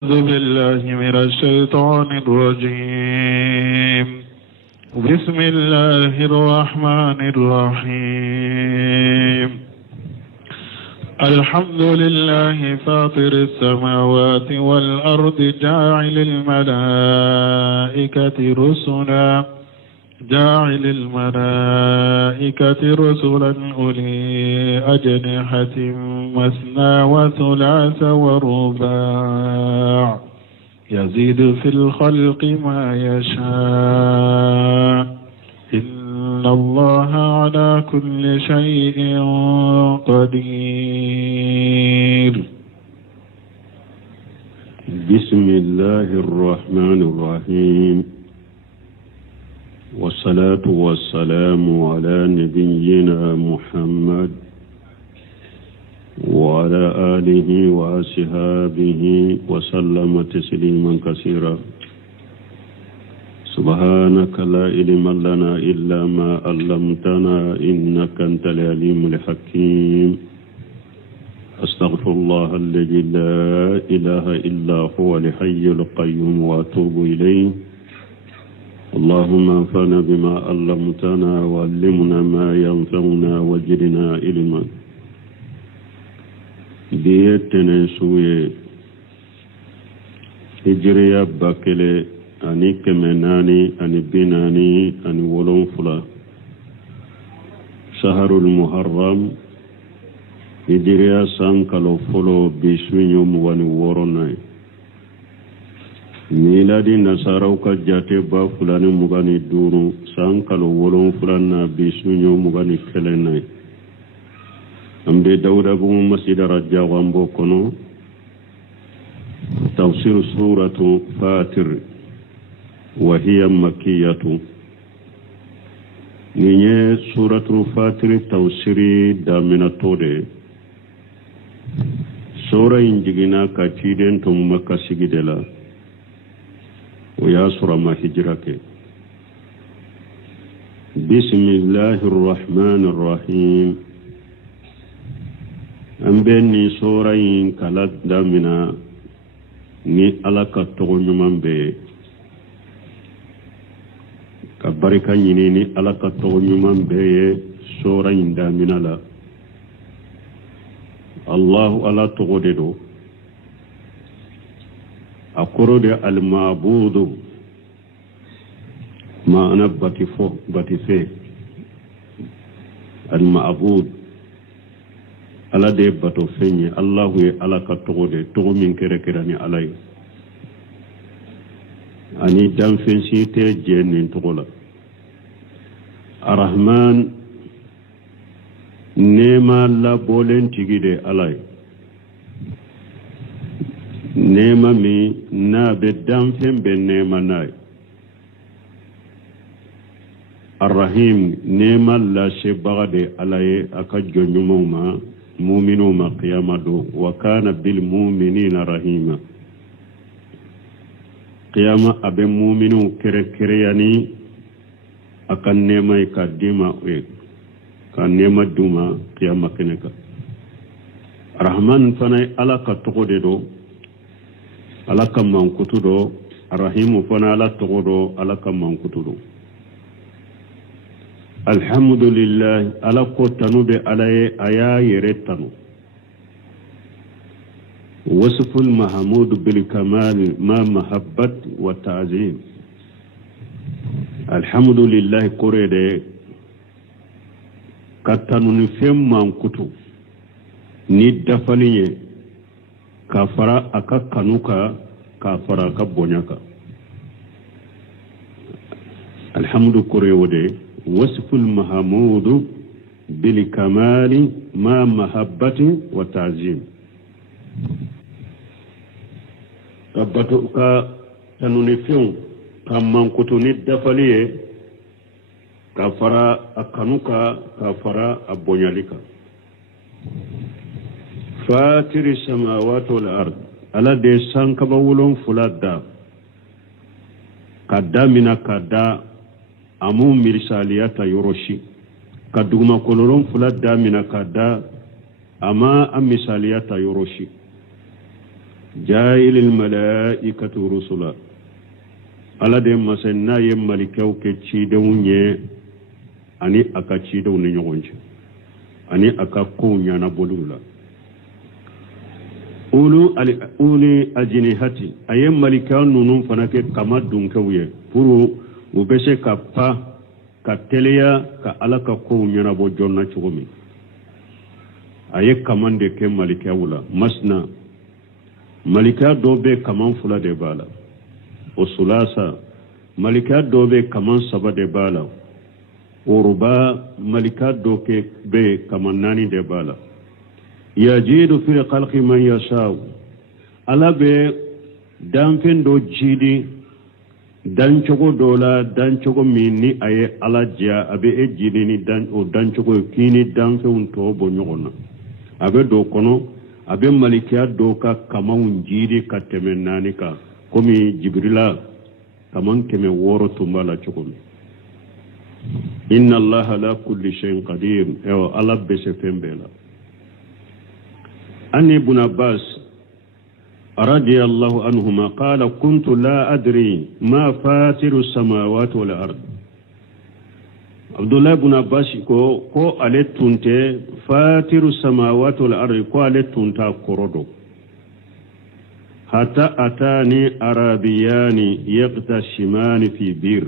أعوذ بالله من الشيطان الرجيم. بسم الله الرحمن الرحيم. الحمد لله فاطر السماوات والأرض جاعل الملائكة رسلا أولي أجنحة مثنى وثلاث ورباع يزيد في الخلق ما يشاء إن الله على كل شيء قدير. بسم الله الرحمن الرحيم، والصلاة والسلام على نبينا محمد وعلى آله وأصحابه وسلم تسليما كثيرا. سبحانك لا علم لنا إلا ما علمتنا إنك أنت العليم الحكيم. أستغفر الله الذي لا إله إلا هو الحي القيوم وأتوب إليه. اللهم انفعنا بما علمتنا وعلمنا ما ينفعنا وزدنا علما. بيتنا سوية هجريا باكلي أني كمناني أني بناني أني ولون فلا شهر المحرم هجريا سانكالو فلو بسوينيوم واني وروناي miladi nasaraw ka jate ba fulani mugani duru sankalo wolon fulanna bisunyo mugani kelenay amde dawda bu masjid rajja wambo kono tafsir suratu fatir wa hiya makkiyatu niye suratu fatir tafsiri daminatode sura injigina ka tiden to makka sigidela وياسر ما هجرك. بسم الله الرحمن الرحيم. أمبني سورين كالات دامنا ني ألاكا تغنمان بي كباركا نيني ألاكا تغنمان بي سورين دامنا لا الله ألا تغددو أقرد المعبود ما أنا باتفه المعبود على دي باتفني الله على كتغد تغمين كركراني علي أني دانفنسي تجينين تغلا الرحمن نيما لا بولين تجيدي علي nema mi na be danfen be nema nay arrahim nema la shebagade alaye aka jonyumuma mu'minuma qiyamado wa kana bil mu'minina rahima qiyama abe mu'minu kere yani aka nema kadima ka nema duma qiyama keneka rahman fanay alaka togode do alaka mankutudo arahimu fana ala togodo alaka mankutudo alhamdulillah ala ko tanube alaye aya yeretanu wasful mahmud bil kamal ma mahabbat wa ta'zim. alhamdulillah korede katanu ni fem mankutu ni dafaniye kafara aka kanuka kafara ka bonyaka alhamdu kurewode wasful mahmudu bil kamali ma mahabbati wa ta'zim. kabatu ka tanuni fiun kamman kutuni dafaliye kafara akanuka kafara abonyalika. فاتر السماوات والأرض على دي سانكبا ولون فلادا كدا منا كدا أمو مرساليات يروشي كدوما كولون فلادا منا كدا أما أمثاليات يروشي جائل الملائكة رسلا على دي مسنا يملكو كتشيدوني أني أكا تشيدوني نيونج أني أكا كونيا نبولولا أولي أجنحتي أيام ملكان نونون فنك كما دونكوية برو وبشي كفا كتليا كألكا كونيا نبو جونا چومي أيه كمان دي كم ملكا ولا مسنا ملكا دوبي كمان فلا دي بالا وثلاثة ملكا دوبي كمان سبا دي بالا وربا ملكا دوكي بي كمان ناني دي بالا يجيد في الخلق من يشاء ala be danfen do jidi dancogo dola dancogo min ni aye ala jia abe e jidi ni dan o dancogo kini danfe un to bo nyogona abe do kono abe malikiya do ka kama un jidi ka temenani ka komi jibrila kaman keme woro tumbala chokomi inna allaha la kulli shay'in qadir ewa ala be se fembela أني ابن عباس رضي الله عنهما قال كنت لا أدري ما فاتر السماوات والأرض عبد الله بن عباس كو ألتونت فاتر السماوات والأرض كو ألتونت كورودو حتى أتاني أرابيان يقتشمان في بير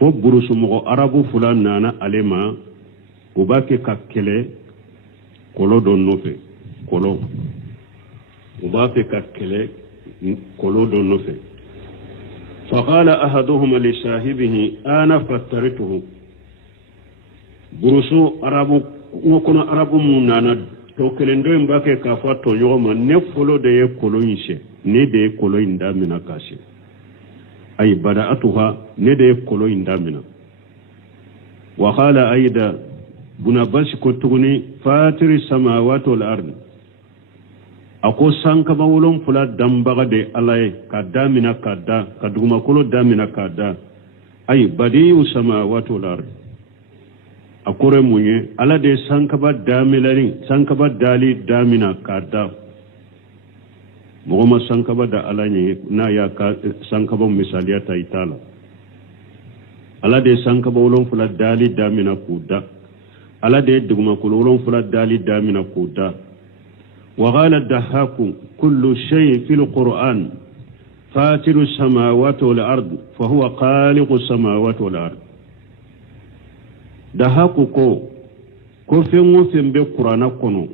فبرس مغو أرابو فلان نانا ألما وباكي كاكلي kolo don nofe kolo uba fe ka kele kolo don nofe فقال أحدهما لصاحبه أنا فترته برسو عربو وكنا عربو منانا توكلندو مباكي كافاتو يوما نفولو دي كولو ينشي ندي كولو يندامنا كاشي أي بدأتها ندي كولو يندامنا وقال أيضا بناباس كتغني فاتر السماوات والأرض أقول سانك بولون فلا دمبغ دي الله كدامنا كدا كدوما كلو دامنا كدا أي بديع السماوات والأرض أقول موني على دي سانك بداملين سانك بدالي دامنا كدا مغما سانك بدا على نايا سانك بمثالية تايتالا على دي سانك بولون فلا دالي دامنا كدا على دي دغما كلورون فلا دالي دامنا كودا وقال الدهاك كل شيء في القرآن فاتر السماوات والأرض فهو خالق السماوات والأرض دهاك كو فين بقرآن كونو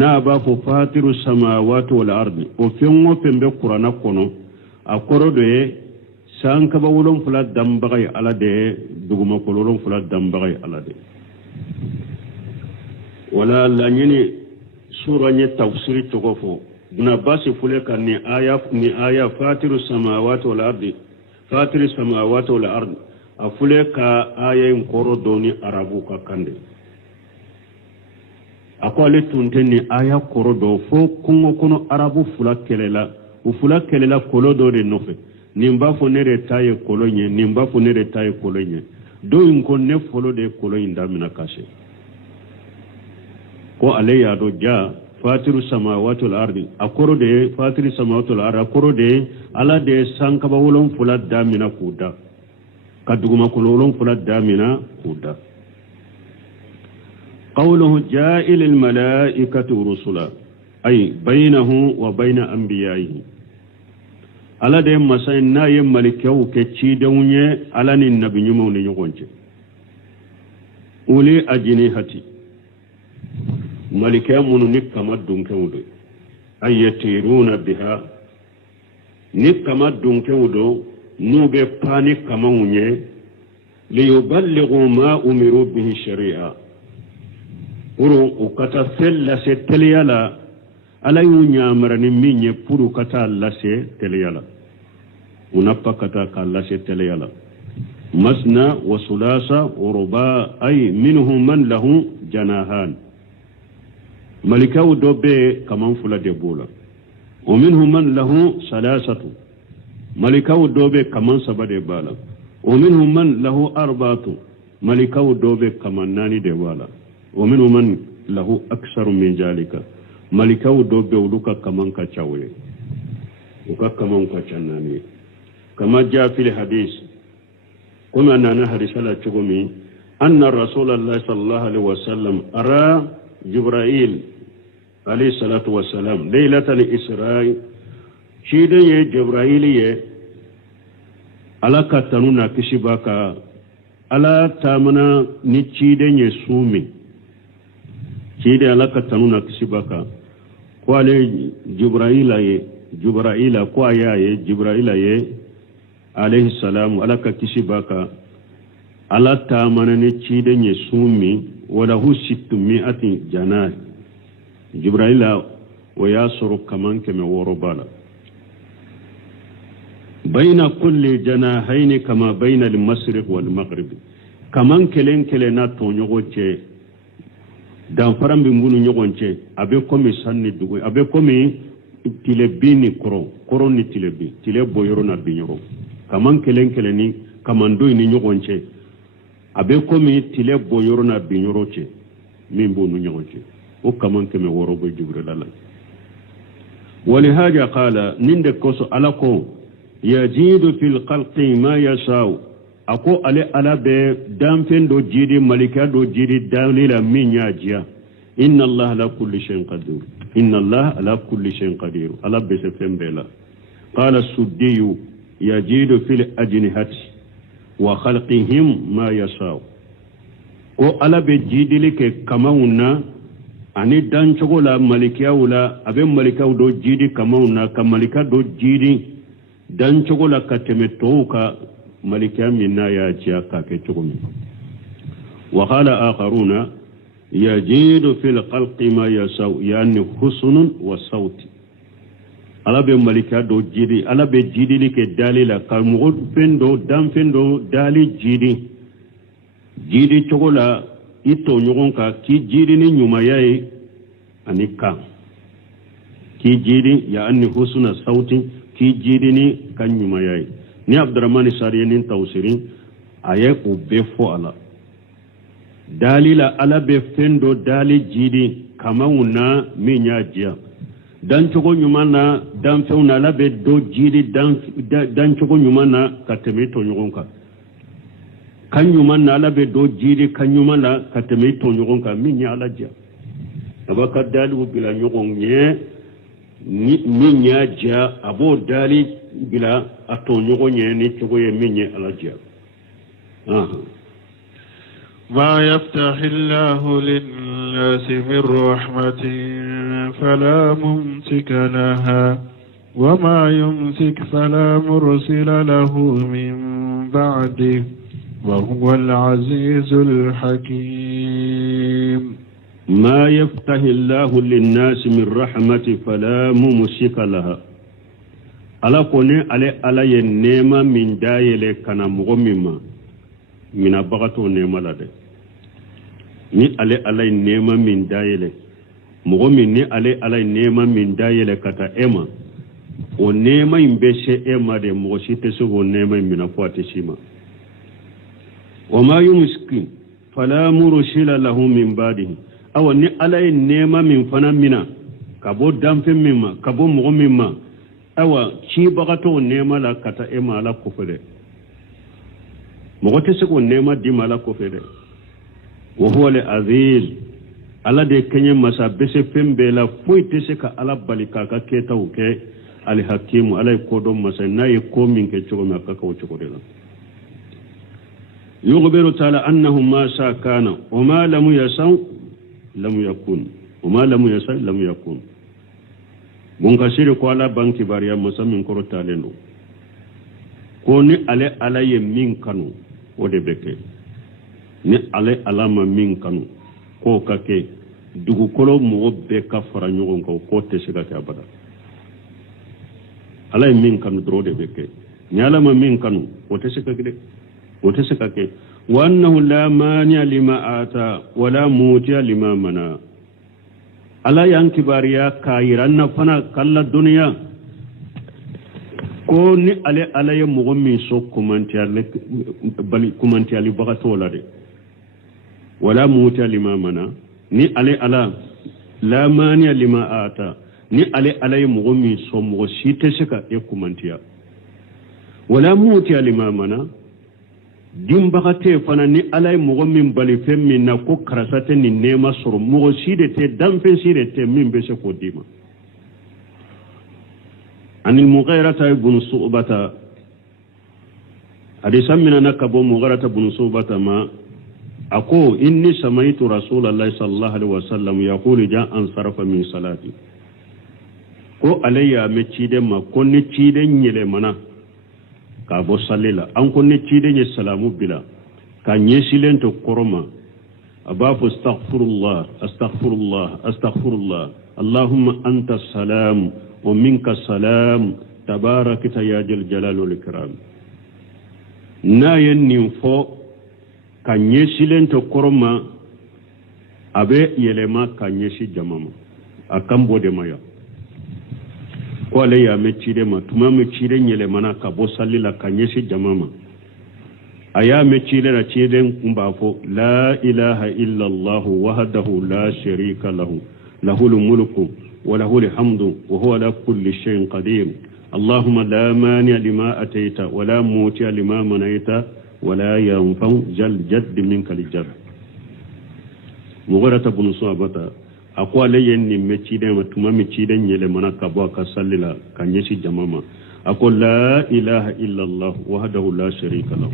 نابا فاتر السماوات والأرض وفين بقرآن كونو أقرأ دي سانكبا ولون فلا دمبغي على دي دغما كلورون فلا دمبغي على دي ولا لانيني سورة تفسير تقفو ابن عباس فلك ني آية فاتر السماوات والأرض فاتر السماوات والأرض أفلك آية انقرو دوني عربوك كاندي أقول تنتني آية قرو دو فو كونو عربو فلك كللا وفلك كللا كولو دوري نوفي نمبافو نيري تاي كولوني نمبافو نيري تاي كولوني دو انكو نفولو دي كولوني دامنا كاشي ko alayya do ja fatiru samawati wal ardi akoro de fatiru samawati wal ardi akoro de ala de sanka ba wolon fulat damina kuda kaduguma ko wolon fulat damina kuda qawluhu ja'il al malaikatu rusula ay bainahu wa bain anbiya'ihi ala de masain na yem malikaw ke ci dawunye ala ni nabi nyumo ni nyogonce uli ajnihati ملكا منك مدن كودو أن يتيرون بها نكما دون كودو نوبي بانك كموني ليبلغوا ما أمروا به الشريعة ورو وكتفل ستليالا ألا ينامرني من يبرو كتال ستليالا ونبقى كتال ستليالا مسنا وثلاثة ورباء أي منهم من له جناهان ملكاو دوبي كمان فلا دبولا ومنهم من له ثلاثة ملكاو دوبي كمان سبا دبالا ومنهم من له أربعة ملكاو دوبي كمان ناني دبالا ومنهم من له أكثر من ذلك malikaw do be ulu ka kaman ka chawe uka kaman ka chanani kama jaa fil hadith kuma nana hadisala chugumi anna rasulullah sallallahu alaihi wasallam ara jibril alayhi salatu wassalam laylatal isra'i shi da ye jibril ye alaka tanuna kishibaka ala tamana ni ci da ye sumi ci da alaka tanuna kishibaka ko ale jibrila ko ayaye jibrila ye alayhi salam alaka kishibaka ala tamana ni ci da ye sumi wala hu 600 janah jibrila wa yasuru kaman keme woro bala bayna kulli janahayn kama bayna al-mashriq wal maghrib kaman kelen na to nyogoche dan farambe mbunu nyogonche abe komi sanni dugo abe komi tilebini koro ni tile boyoro na binyoro kaman kelen ni kaman do ni nyogonche abe komi tile boyoro na binyoro che mimbunu nyogonche o kaman keme woro bo jibril Allah ولهذا قال نند كوسو ألاكو يجيد في الخلق ما يشاء أكو على دامفن دو جيدي ملكا دو جيدي داليلا من ياجيا إن الله على كل شيء قدير إن الله على كل شيء قدير على بسفن بلا قال السدي يجيد في الأجنحة وخلقهم ما يشاء أو على بجيدي لك كماونا ani dan chogo la malikiya wala abe malika do jidi kamauna ka malika do jidi dan chogo la kateme to ka malikiya minna ya jiya ka ke chogo mi wa qala akharuna yajidu fil khalqi ma yasau yani husnun wa sawt ala be malika do jidi ala be jidi li ke dalila ka mo fendo dan fendo dali jidi chogo la ito nyogon ka ki jiri ni nyuma yayi anika ki jiri ya anni husna sautin ki jiri ni kan nyuma yayi ni abdurrahman sariyanin tawsirin aye ko be fo ala dalila ala be fendo dali jiri kama una minya jia dan chogo nyuma na dan feuna ala be do jiri dan chogo nyuma na kateme to nyogon ka kanyuma na ala be do jiri kanyuma la kateme to nyogon ka minya ala ja abaka dalu bila nyogon nye minya ja abo dali bila ato nyogon nye ni chogo ye minya ala ja ما يفتح الله للناس من رحمة فلا ممسك لها وما يمسك فلا مرسل له من بعده وهو العزيز الحكيم ما يفتح الله للناس من رحمة فلا ممسك لها على كوني على ينما من دايل كان مغمما من أبغته نما لده ni ale nema min dayele mogomi ni ale nema min dayele kata ema o nema imbeshe ema de mo shite so nema mina kwate shima وما يمسك فلا مرسل له من بعده أو ني على نيما من فنا منا كبو دامف مما كبو مغ مما أو شي بغتو نيما لا كتا إما لا كفر مغتسكو نيما ديما لا كفر وهو العزيز على دي كني مسا بس فم بلا فوي تسكا على بالكا كيتاو كي الحكيم على كودوم مسا ناي كومين كيتشو ما كاكو تشكورلا يخبر تعالى أنه ما شاء كان وما لم يشاء لم يكن وما لم يشاء لم يكن بونكاسير كوالا بانكي باريا مسامين كورو تالينو كوني على يمين كانوا ودبكي ni alama min kanu ko kake dugu kolo mo be ka fara nyogon ko te siga ta bada alay min kanu drode beke ni alama min kanu o te siga gide o te siga ke wa annahu la mani lima ata wala mutiya lima mana ala yan kibariya kairanna fana kala duniya ko ni ale mo min so kumantiyali bagato la de wala muta limamana ni ale ala la mani lima ata ni alay mo mi so mo site seka e kumantiya wala muti lima mana dimbagate fana ni alay mo min bali femmi na ko karasate ni nema soro mo side te damfe side te min be se ko dima عن المغيرة بن صعبة حديثا من نكبو مغيرة بن صعبة ما أقول إني سمعت رسول الله صلى الله عليه وسلم يقول جاء انصرف من صلاتي ko alayya me cide ma konni cide nyele mana ka bo salila an konni cide nye salamu bila ka nyesilen to koroma abafu astaghfirullah allahumma anta salam wa minka salam tabarakta ya jal jalal wal ikram na yenni fo ka nyesilen to koroma abe yelema ka nyesi jamama akambo de maya ko ale ya me cide ma tuma me cide nyele mana ka bo sallila ka nyesi jamama aya me cide na cide kumba fo la ilaha illa allah wahdahu la sharika lahu lahul mulku wa lahul hamdu wa huwa ala kulli shay'in qadir اللهم لا مانع لما أتيت ولا موتي لما منيت ولا ينفع جل جد منك الجد مغيرة بن صعبة أقوى لي أني متشيدين وتما متشيدين يلي منا كبوا كسللا كان يشي جماما أقول لا إله إلا الله وحده لا شريك له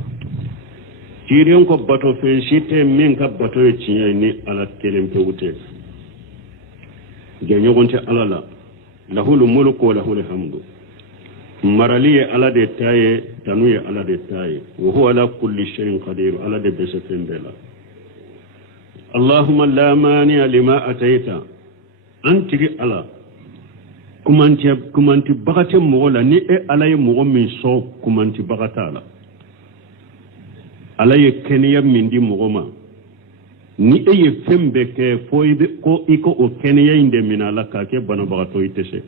تيريون كباتو في شيء من كباتو يتشيني على كلمة توتي جنيون تي على لا له الملك وله الحمد maraliye ala de taye tanuye ala de taye wa huwa ala kulli shay'in qadir ala de besefin bela allahumma la mani lima ataita antigi ala kumanti bagate mola ni e ala ye mo min so kumanti bagata ala ye keniya mindi mogoma ni e ye fembe ke foibe ko iko o keniya inde minala ka ke bana bagato itese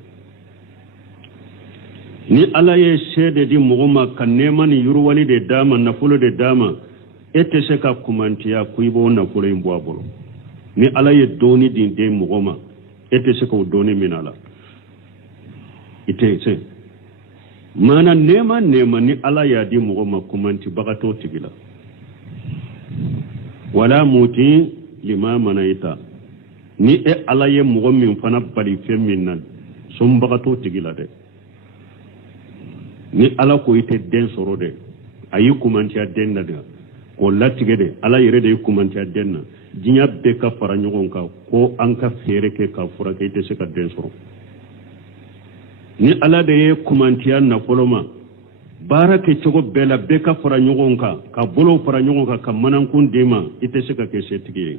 ni ala ye sede di muguma kan neman yurwani de dama nafulo de dama ete se ka kumantiya kuibo nafulo imbo abolo ni ala ye doni din de muguma ete se ko doni minala ite se mana nema ni ala ya di muguma kumanti bagato tigila wala muti lima manaita ni e ala ye mugumi fana bali femminna sum bagato tigila de ni ala ko ite den soro de ayi kumanti adenna de ko latige de ala yere de kumanti adenna jinya be ka fara nyogon ka ko an ka fere ke ka fura ke ite se ka den soro ni ala de kumanti na koloma barake chogo bela be ka fara nyogon ka bolo fara nyogon ka manan kun dema ite se ka ke setigi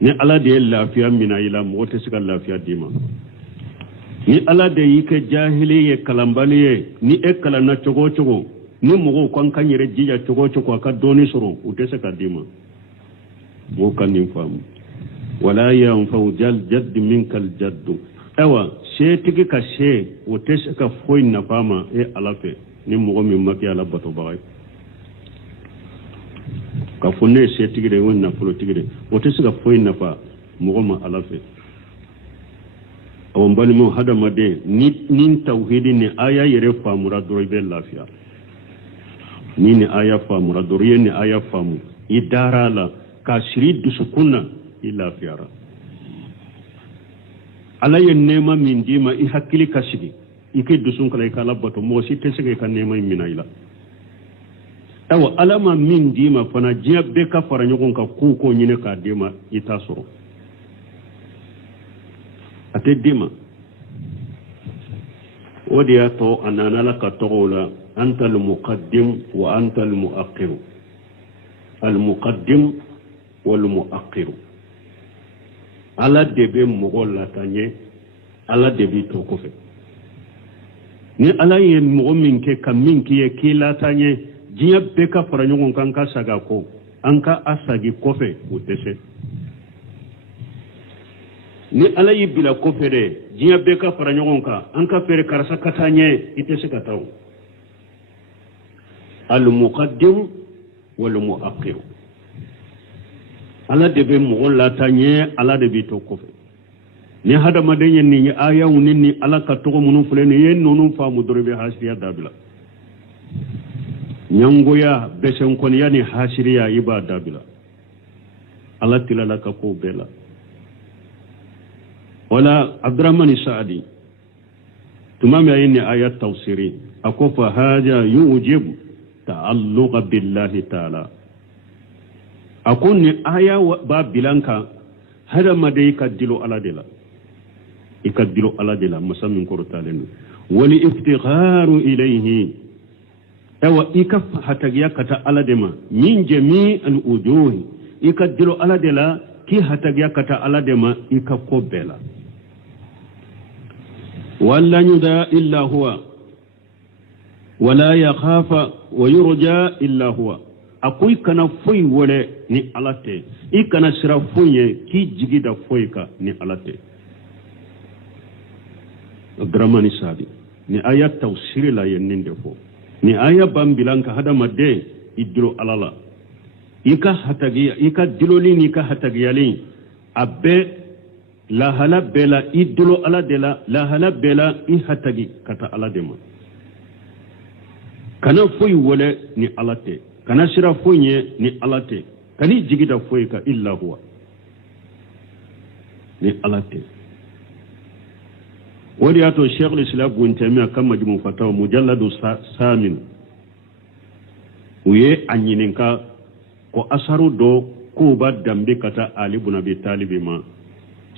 ni ala de lafiya mina ila mo te se ka lafiya dema ni ala de yike jahiliye kalambaliye ni ekala na chogo ni mugo kan kanyere jija chogo ka doni soro utese kadima mo kan ni fam wala yanfau jal jadd minkal jaddu ewa she tigi ka she utese ka foy na fama e alafe ni mugo mi maki ala bato bagay ka funne she tigi de wonna fulo tigi de utese ka foy na fa mugo ma alafe awon bani mo hada made nin tauhidi ni aya yere famura dorobe lafiya ni aya famura doroye ni aya famu idara la ka shiri dusukunna ilafiyara ala ye nema min dima I hakili kasigi ike dusun kala kala bato mo si tesege kan nema minaila awa alama min dima fana jiya be ka fara nyogon ka ko nyine ka dima itasoro ate dima وديا تو أننا لك تقول أنت المقدم وأنت المؤخر المقدم والمؤخر على دبي مغول لاتاني على دبي توكوفي ni ala ye mo min ke kam min ke kila tanye jiya be ka fara nyon kan ka saga ko an ka asagi kofe utese ni ala yi bila kofere jiya be ka fara nyon ka an ka fere karasa katanye itese kataw al muqaddim wal muakhir ala de be mo la tanye ala de bi to ko fe ni hada madenye ni aya unini ala ka to munun fule ni yen nonu famu dorobe hasiya dabila nyangoya besen kon yani hasiriya iba dabila ala tilala ka ko bela wala abdurrahman saadi tumam ayni ayat tafsiri akofa haja yujibu ta'alluqa billahi ta'ala akonni aya ba bilanka hada madai kadilo ala dela ikadilo ala dela masamin kortalen wali iftigharu ilayhi awa ikaf hatagiya kata ala dema min jami al ujuhi ikadilo ala dela ki hatagiya kata ala dema ikakobela wala yuda illa huwa wala yakhafa wa yurja illa huwa akoy kana foy wole ni alate ikana sira foye ki jigida foyka ni alate gramani sabi ni ayat tawsir la yeninde fo ni aya bambilanka hada madde idro alala ika hatagiya ika diloli ni ka hatagiyali abbe la hala bela idlo ala dela la hala bela I hatagi kata ala dema kana foy wole ni alate kana sira foye ni alate kani jigida foyka illa huwa ni alate wadi ato Sheikh al-Islam Ibn Taymiyyah kama majmu fatawa mujalladu samin uye anyininka ko asaru do ko ba dambe kata Ali ibn Abi Talib ma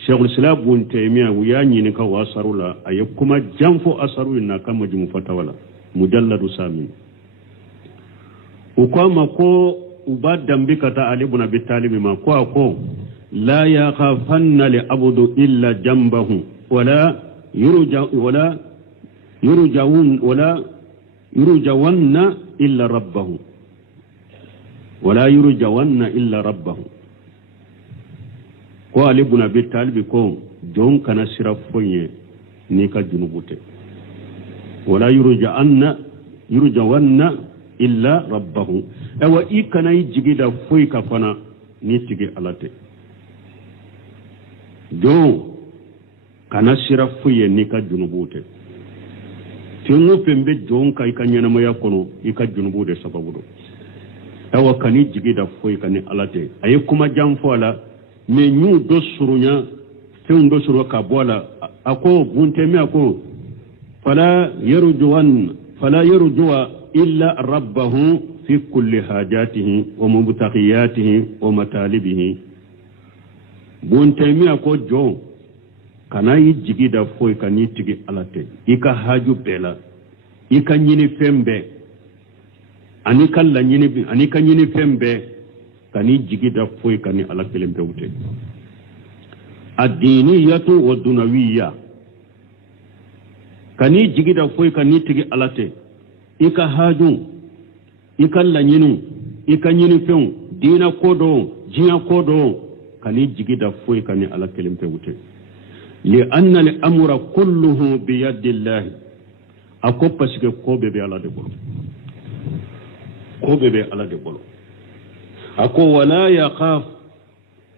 Sheikh al-Islam Ibn Taymiyyah uya anyininka wa asaru la ayi kuma janfo asaru na kama majmu fatawa la mujalladu samin ukama ko uba dambe kata Ali ibn Abi Talib ma ko la yakhafanna li abudu illa jambahu wala يرجعون إلا ربه ولا يرجعون إلا ربه قال ابن أبي طالب كون جون كان سرفوني نيكا جنوبته ولا يرجعون إلا ربه أو إيكنا يجيدا فويكا فانا نيتيجي ألاته جون kana sira fuye ni ka junubute tinu pembe jonka ikanyana moya kono ika junubute sababu do awa kani jigida fuye kani alate ayi kuma jamfo ala me nyu do surunya feun do suru ka bola ako bunte me ako fala yarjuwa illa rabbahu fi kulli hajatihi wa mubtaqiyatihi wa matalibihi bunte me ako jon kana yi jigida foy kani tigi alate ika haju bela ika nyini fembe anika la nyini anika nyini fembe kani jigida foy kani alakele mbewte adiniyatu wa dunawiyya kani jigida foy kani tigi alate ika haju ika la nyinu ika nyini fem dina kodo jiya kodo kani jigida foy kani alakele mbewte لأن الأمر كله بيد الله أكو باسكو كوبي بي على دبولو كوبي بي على دبولو أكو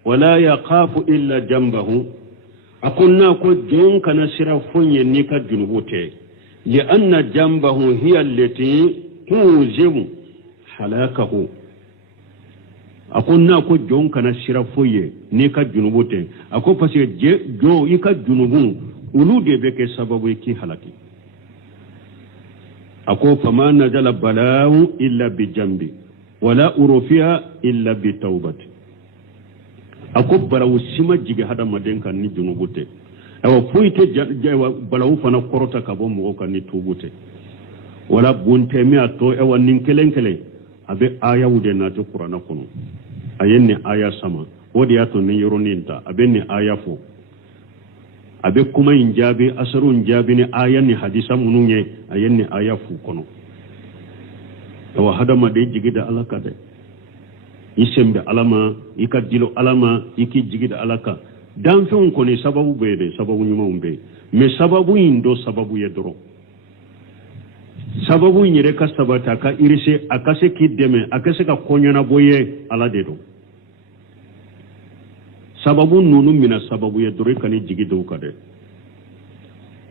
ولا يخاف إلا جنبه أكو ناكو جون كان سرافوني نيكا جنبوتي لأن جنبه هي التي توجب حلاكه akonna ko jon kana sira foye ne ka junubute ako parce que jo ika junubu ulu de be ke sababu ki halaki ako fama najala bala'u illa bi jambi wala urufiya illa bi tawbati ako barawu sima jige hada maden kan ni junubute awa foyte balawu fana korota ka bo mo kan ni tubute wala bunte mi ato e wanin kelenkele abe aya wude na to qur'ana kono ayenne aya sama wodi yato ni yoroninta abe ni aya fo abe kuma injabi asarun jabi ni aya ni hadisa mununye ayenne aya fu kono to hadama de jigida alaka de isembe alama ikadilo alama iki jigida alaka dan fen ko ni sababu bede sababu nyuma umbe me sababu indo sababu yedro sababu nyere ka sabata ka irise akase kideme akase ka konyana boye ala dedo sababu nunu mina sababu ye dore kani jigi do kade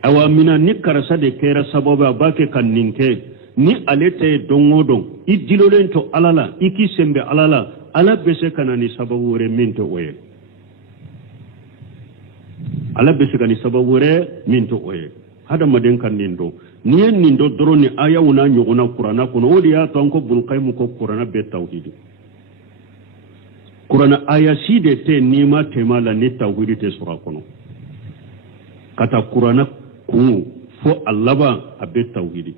awa mina ni karasa de kera sababu abake kan ninke ni alete dongodon idilolento alala iki sembe alala ala bese kanani sababu re minto oye ala bese kani sababu re minto oye hada maden kan nindo ni nindo doroni aya una nyogona qur'ana kono odi ya tanko bul qaymu ko qur'ana be tawhid qur'ana aya side te nima temala ni tawhid te sura kono kata qur'ana ku fo allaba abe tawhid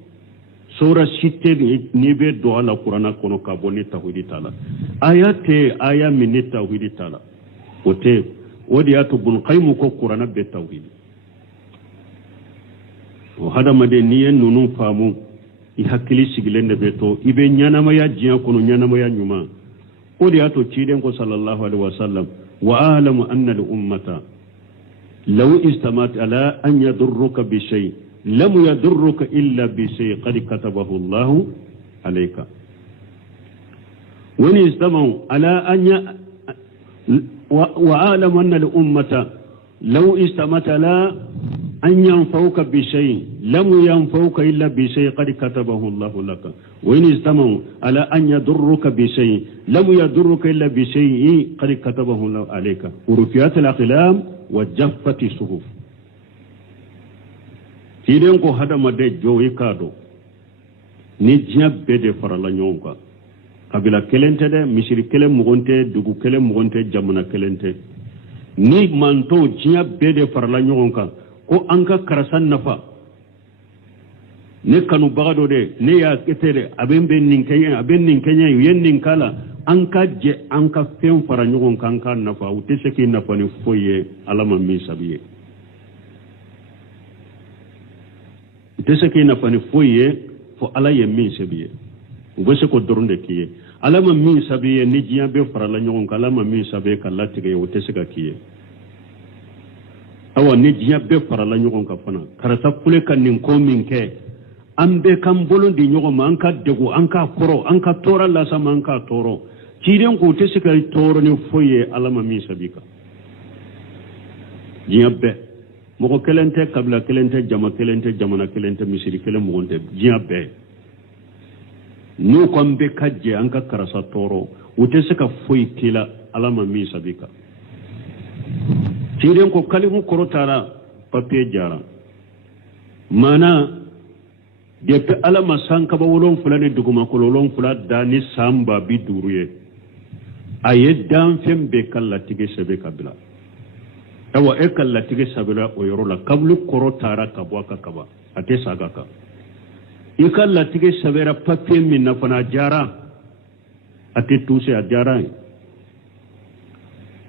sura sitte ni be do ala qur'ana kono ka boni tawhid taala aya te aya min tawhid taala ote odi ya to bul qaymu ko qur'ana be tawhid o hada made ni en nunu famu I hakkili sigilende be to ibe nyanama ya jiya kono nyanama ya nyuma odi ato ciden ko sallallahu alaihi wasallam wa a'lamu anna al ummata law istamat ala an yadurruka bi shay lam yadurruka illa bi shay qad katabahu Allah alayka wa istamu ala an wa a'lamu anna al ummata law istamat ala أن ينفوك بشيء لم ينفوك إلا بشيء قد كتبه الله لك وإن استمعوا على أن يضرك بشيء لم يضرك إلا بشيء قد كتبه الله عليك ورفعت الأقلام وجفت الصحف تيرنكو هذا مدى جوي كادو نجيب بده فرلا نيونكا قبل كلنته ده مشري كلم مغنته دغو كلم مغنته جمنا كلنته ni manto jiya bede farla nyonka ko anka karasan nafa ne kanu bagado de ne ya ketere aben ben ninkenya yen ninkala anka je anka fen fara nyonka kanka nafa utese ke nafa ni foye alama mi sabiye utese ke nafa ni foye fo ala ye mi sabiye ubese ko dorunde kiye alama min sabiye ni jiya be farala nyonka alama min sabiye kala tige utese ka kiye awa ne jiya be farala ɲɔgɔn ka fana karata kule ka nin ko min kɛ an bɛ kan bolon di ɲɔgɔn ma an ka degu an ka kɔrɔ an ka tɔɔrɔ lasama an ka tɔɔrɔ ciden ko tɛ se ka tɔɔrɔ ni foyi ye ala ma min sabi kan jiya bɛɛ mɔgɔ kelen tɛ kabila kelen tɛ jama kelen tɛ jamana kelen tɛ misiri kelen mɔgɔ tɛ jiya bɛɛ n'u ko an bɛ ka jɛ an ka karasa tɔɔrɔ u tɛ se ka foyi k'i la ala ma min sabi kan tiren ko kalimu korotara papier jara mana depuis alama sankaba wolon fulani duguma kololon fula dani samba bi duruye aye dan fembe kala tige sebe kabila tawa e kala tige sabila o yorola kablu korotara kabwa kaba ate sagaka ikalla tige sabera papier min na fana jara ate tuse a jara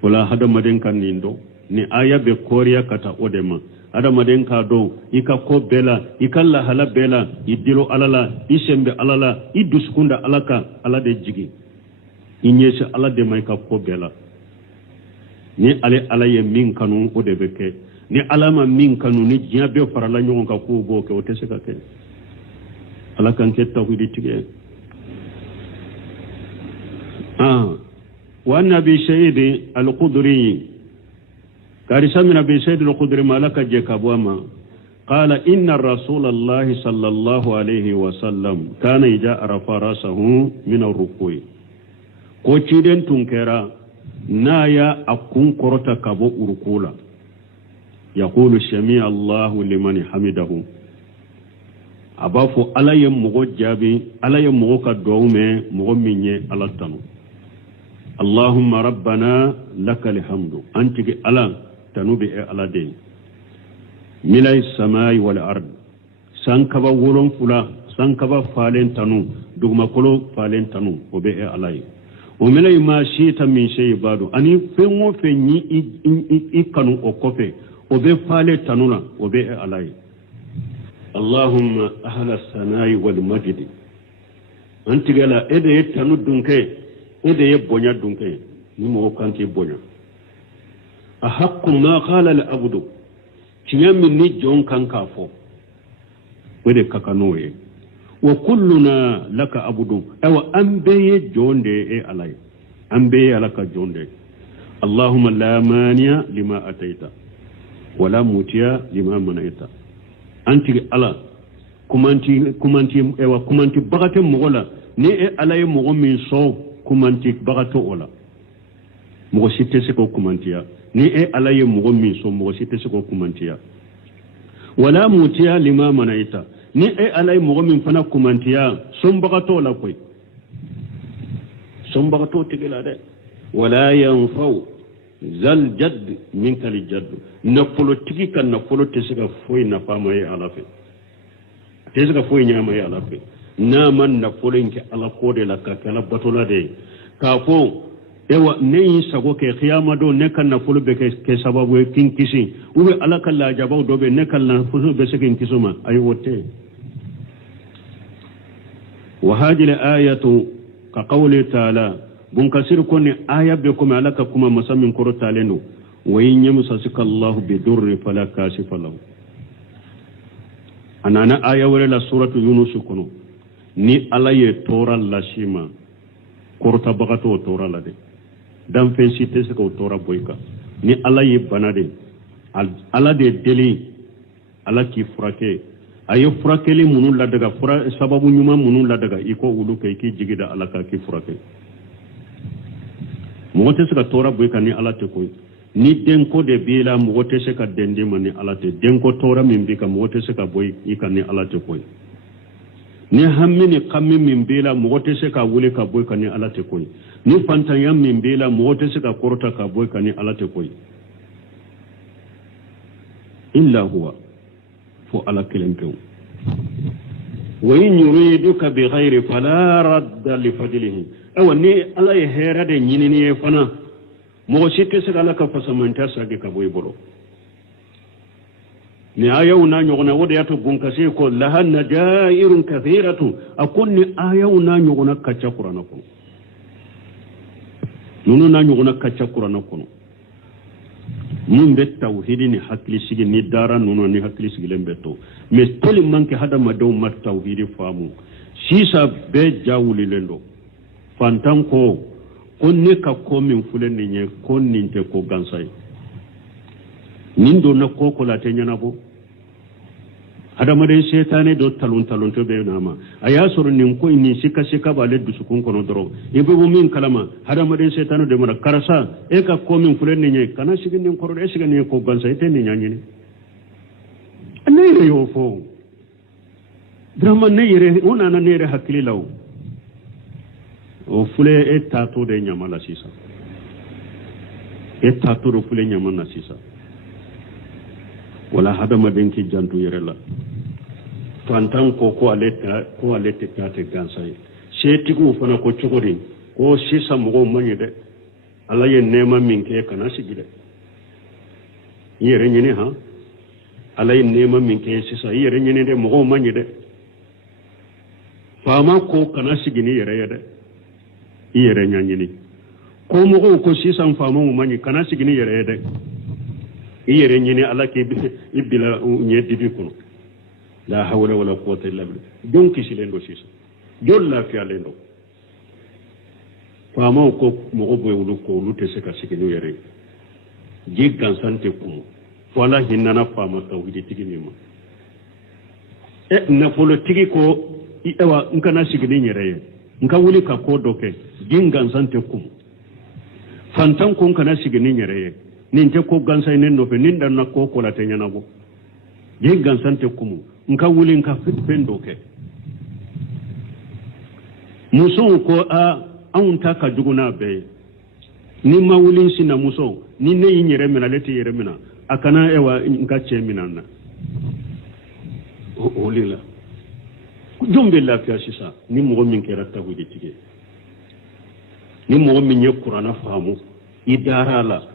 wala hada maden kan nindo ni aya be koriya kata odema ada maden ka do ika ko bela ikalla hala bela idiro alala isembe alala iduskunda alaka ala de jigi inyese ala de mai ka ko bela ni ale ala ye min kanu o de beke ni alama min kanu ni jiya be farala nyon ka ko bo ke o tese ka ke ala kan ke tawhidi tige wa nabi shayd al-qudri كارثة من أبي سيد الخدري مالك جكابوما قال إن الرسول الله صلى الله عليه وسلم كان إذا رفع رأسه من الركوع كوتشيدن تنكرا نايا أكون كرتا كابو أركولا يقول سمع الله لمن حمده أبافو ألا يمغو جابي ألا يمغو كدومي مغميني ألا تنو اللهم ربنا لك الحمد أنت ألا تنوبي على دين من السماء والأرض سانكبا ولون فلا سانكبا فالين تنو دوغما كلو فالين تنو وبئ علي ومن ما شئت من شيء بادو أني فيمو فيني إكانو أكوفي وبئ فالين تنونا وبئ علي اللهم أهل السماء والمجد أنت قال إذا تنو دونكي إذا يبونيا دونكي نمو كانتي بونيا أحق ما قال العبد تيام مني جون كان كافو ودي كاكانوي وكلنا لك عبد أو أنبي جون دي إي علي أنبي لك جون دي اللهم لا مانع لما أتيت ولا مطيع لما منعت أنت على كمانتي بغت مغلا ني على مغمي صو كمانتي بغت ولا مغسيتي سكو كمانتيا ني على مغمي صو مغسيتي سكو كمانتيا ولا مطيع لما منعت ني على مغمي فنا كمانتيا سم بغت ولا كوي سم بغت تيغلا ده ولا ينفع zal jadd min kali jaddu nafolo tigi kan nafolo tesiga foy na fama ye ala fe tesiga foy nyama ye ala fe na man nafolo nke ala kode la ka kala batola de ka fo ewa neyi sago ke khiyama do ne kan nafolo be ke sababu kin kisi ube ala kala jabaw do be ne kan nafolo be se kin kisuma ay wote wa hadhihi al-ayatu ka qawli ta'ala bunkasir kone aya be kuma alaka kuma masamin koro talendo wayin yamsa sikallahu bi durri fala kashifa lahu anana aya wala suratu yunus kuno ni alaye tora lashima korta bagato tora lade dan fe site se ko tora boyka ni alaye banade ala de deli ala ki frake ayo frakeli munun la daga sababu nyuma munun la daga iko ulu kai ki jigida alaka ki frake mogote se ka tora boy kan ni ala te koy ni denko de bila mogote se ka dende man ni ala te denko tora min bi ka mogote se ka boy i kan ni ala te koy ni hammi ni kammi min bila mogote se ka wule ka boy kan ni ala te koy ni fantanyam min bila mogote se ka korota ka boy kan ni ala te koy illa huwa fo ala kelempew wa in yuriduka bi ghairi fala radda li fadlihi awa ni ala ye hera de nyinini ye fana mo sitte se ala ka fasamanta sage ka boy bolo ni ayawna nyogona wode yato bunkase ko lahan najairun kathiratu akunni ayawna nyogona kacha qur'ana ko nunu na nyogona kacha qur'ana ko mun be tawhidi ni hakli sigi ni dara nunu ni hakli sigi lembeto mais toli manke hada madaw mat tawhidi famu sisa be jawuli lendo fantan ko ne ka ko min fulen ni ko ninte ko gansai nin do na ko la te nyana bo adama de shaytane do talon to be nama aya soro nin ko ni sika ba le dusukun kono doro ibe bo min kalama adama de shaytane de mara karasa e ka ko min fulen ni kana sigin nin ko de sigin ni ko gansai te ni nyanyi ni ne yo fo drama ne yere ona na ne re hakili law o fule e tato de nyamala sisa e tato do fule nyamana sisa wala hadama denki jantu yerela fantan ko alete tate gansay setigu fana ko chogori ko sisa mo manye de ala ye nema minke kana sigide yere nyene ha ala ye nema minke sisa yere nyene de mo manye de fama ko kana sigini yere yede yere nyanyini ko mo ko sisa fama mo manye kana sigini yere yede yere nyene ala ke ibila nyedi bi kuno la hawla wala quwwata illa billah donc silendo sisa jol la fi alendo fama ko mo ko boyulu ko lute se ka sigini yere jiggan sante kuno wala hinana fama tawhidi tigini ma e na politiki ko ewa nkana sigini yere nka wuli ka ko doke jiggan sante kuno fantan ko nkana sigini yere ninte ko gansay nen no fe ninda na ko la tenyana go je gansante kumu nka wuli nka fendo ke muso ko a awunta ka juguna be ni ma wulin sina muso ni ne yinyere mena leti yere mena akana ewa nka che minana o lila jombe la fi asisa ni mo min kera ta wudi tige ni mo min ye qur'ana famu idara la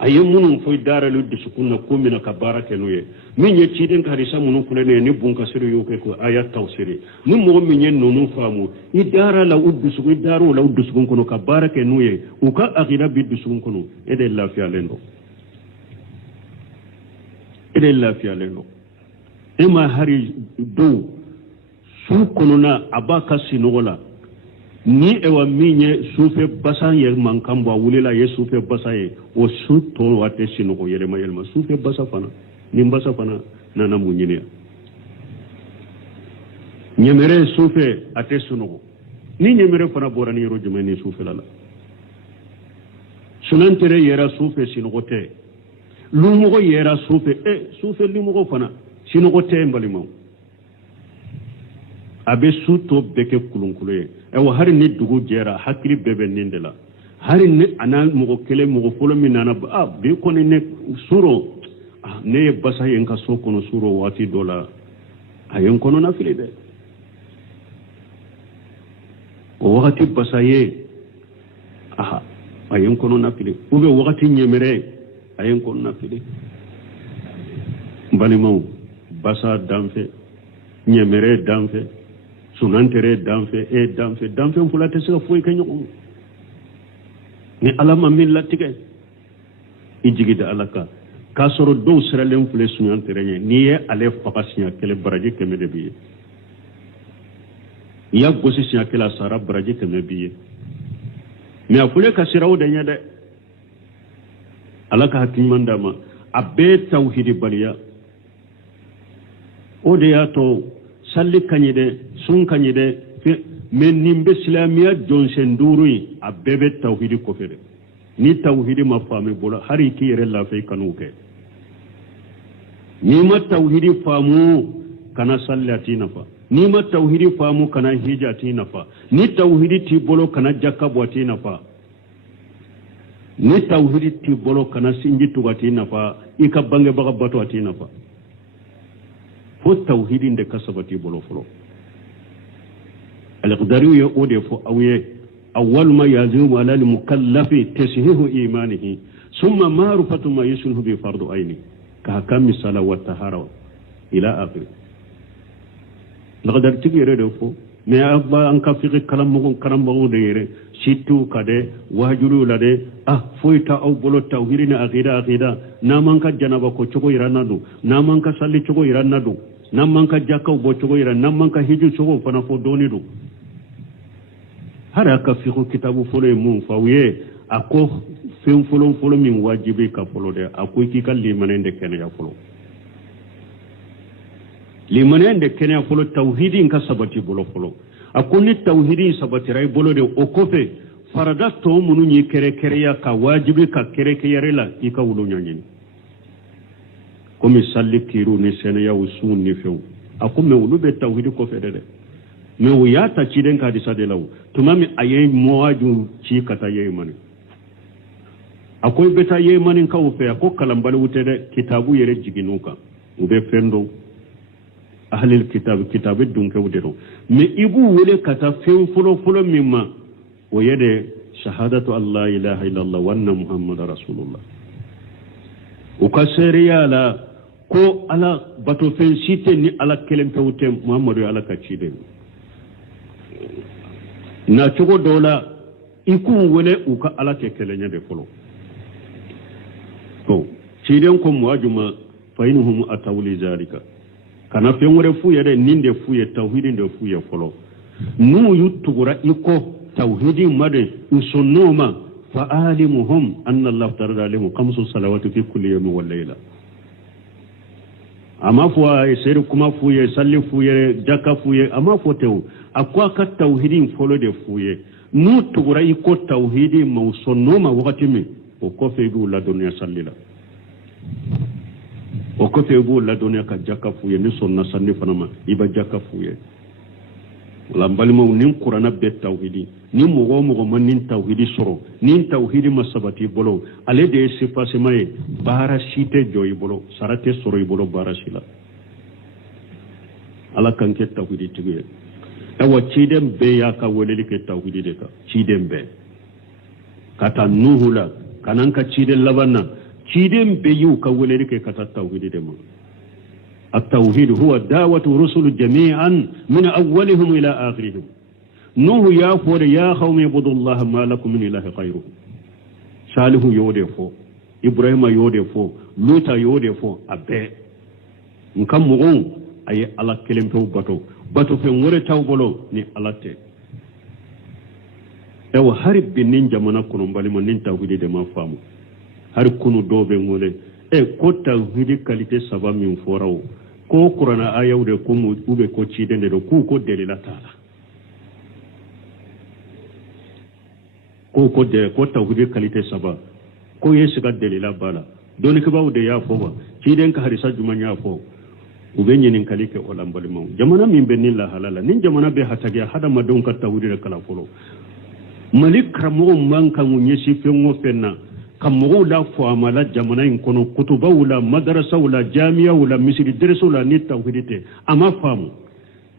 ayi munun foy daralu de sukunna ko mina ka barake noye min ye ciden ka risa munun kulene ni bunka siru yoke ko ayat tawsiri ni mo min yen nonu famu idara la uddu sugu daru la uddu sugun kono ka barake noye u ka akhira bi uddu sugun kono ede lafiya lendo ema hari do su kono na abaka sinogola ni ewa minye sufe basa ye mankambo wulela ye sufe basa ye o su to wate sinogo yelema yelema sufe basa fana ni basa fana nana munyine nyemere sufe ate sinogo ni nyemere fana bora ni rojuma ni sufe lala sunantere yera sufe sinogo te lumugo yera sufe sufe lumugo fana sinogo te mbalimaw abe su to beke kulunkulu ewa hari ni dugu jera hakili bebe nindela hari ni ana mugo kele mugo folo minana be koni ne suro ne basa yenka so kono suro wati dola ayen kono na fili de o wakati basa ye ayen kono na fili ube wakati nyemere ayen kono na fili mbalimaw basa damfe nyemere damfe sunantere danfe fulate sika foy ka ñoxum ni alama min latige i jigida alaka ka soro dow siralen fule suñantere ñe ni ye ale faxa siña kele baraji keme de biye ya gosi siña kele a sara baraji keme biye mais a fule ka sirawo de ñe de alaka hakkiñimandama a bee tawhidi baliya o de ya to salli kañide sun kañide mais nimbe silamiya jonsen duruyi a bebe tawhidi kofede ni tawhidi ma faami bolo hari ki yere lafe kanu ke ni ma tawhidi faamu kana salli ati nafa ni ma tawhidi faamu kana hija ati nafa ni tawhidi ti bolo kana jakkabu ati nafa ni tawhidi ti bolo kana sinji tugati nafa ika bange baga bato ati nafa fo tawhidin de kasabati bolo folo al-qadari ya ode fo awye awwal ma yazimu ala al-mukallafi tashihu imanihi thumma ma'rifatu ma yusulhu bi fardu ayni ka hakami sala wa tahara ila akhir al-qadari tigere de fo me abba an ka fiqi karam mo de yere situ kade wajulu lade foita aw bolo tawhidin aqida namanka janaba ko chogo iranadu namanka salli chogo iranadu namanka jakaw bo chogo iran namanka hiju chogo fana fo donidu hara ka fiqo kitabu folo mun fawiye ako fen folo min wajibi ka folo de ako ki kal limanende kene ya folo limanende kene ya folo tawhidin ka sabati bolo folo ako ni tawhidin sabati ray bolo de o kofe farada to munu ni kere ya ka wajibi ka kere yarela ika wulu nyanyini komi salli kiru ni sene ya usun ni few ako me wulu be tawhidi ko fedede me wo ya ta ciden ka di sade law tumami aye moaju ci kata ye mani akoy beta ye mani ka wo fe ako kalambal wutede kitabu yere jiginuka ube fendo ahlil kitabe dunke wudero me ibu wele kata fen folo mimma wo yede shahadatu allah ilaha illallah wa anna muhammadar rasulullah ukaseriya la ko ala bato fen site ni ala kelem pewte muhammadu ala ka cide na chogo dola iku wele uka ala ke kelenya de folo to ciden ko muajuma fainuhum atawli zalika kana fen wore fu yede ninde fu ye tawhidin de fu ye folo nu yutugura iko توحيدي مدى نصنوما فآلمهم أن الله افترض عليهم 5 صلوات في كل يوم والليلة أما فوا يسير كما فوا يسلي فوا جاكا فوا أما فوا تيو أقوى كالتوحيدين فولو دي فوا نو تغرى يكو توحيدي موصنوما وقتمي وكوفي يقول لا دنيا سلي لا وكوفي يقول لا دنيا كجاكا فوا نصننا سني فنما يبا جاكا فوا lambalima nin qur'ana be tawhidi ni mogo man nin tawhidi soro nin tawhidi masabati bolo ale de sifase may bara site joy bolo sarate soro bolo bara sila ala kan ke tawhidi tige awa cidem be ya ka woleli ke tawhidi de ka cidem be kata nuhula kananka cidem labanna cidem be yu ka woleli ke kata tawhidi de ma التوحيد هو دعوة رسل جميعا من أولهم إلى آخرهم نوح يا فور يا قوم اعبدوا الله ما لكم من إله غيره صالح يودفو إبراهيم يودفو لوط يودفو أبي نكم مغون أي على كلمة باتو في موري تاو بلو ني على تي ewa hari binin jamana kono mbalima nin tawhidi de ma famu hari kunu dobe ngole ko tawhidi qualité saba min forawo ko qur'ana ayawde ko mu ube ko cide de ko delila taala ko de ko tawhidi qualité saba ko yesiga delila bala doni ko bawde ya fo ba ciden ka harisa jumanya fo ube nyin kalike o lambalima jamana min benilla halala nin jamana be hatagia hada madon ka tawhidi de kala folo malik ramo manka munyesi fengo fenna kamogo la fo amala jamana in kono kutuba wala madrasa wala jamia wala misri درس wala ni tawhidite ama famu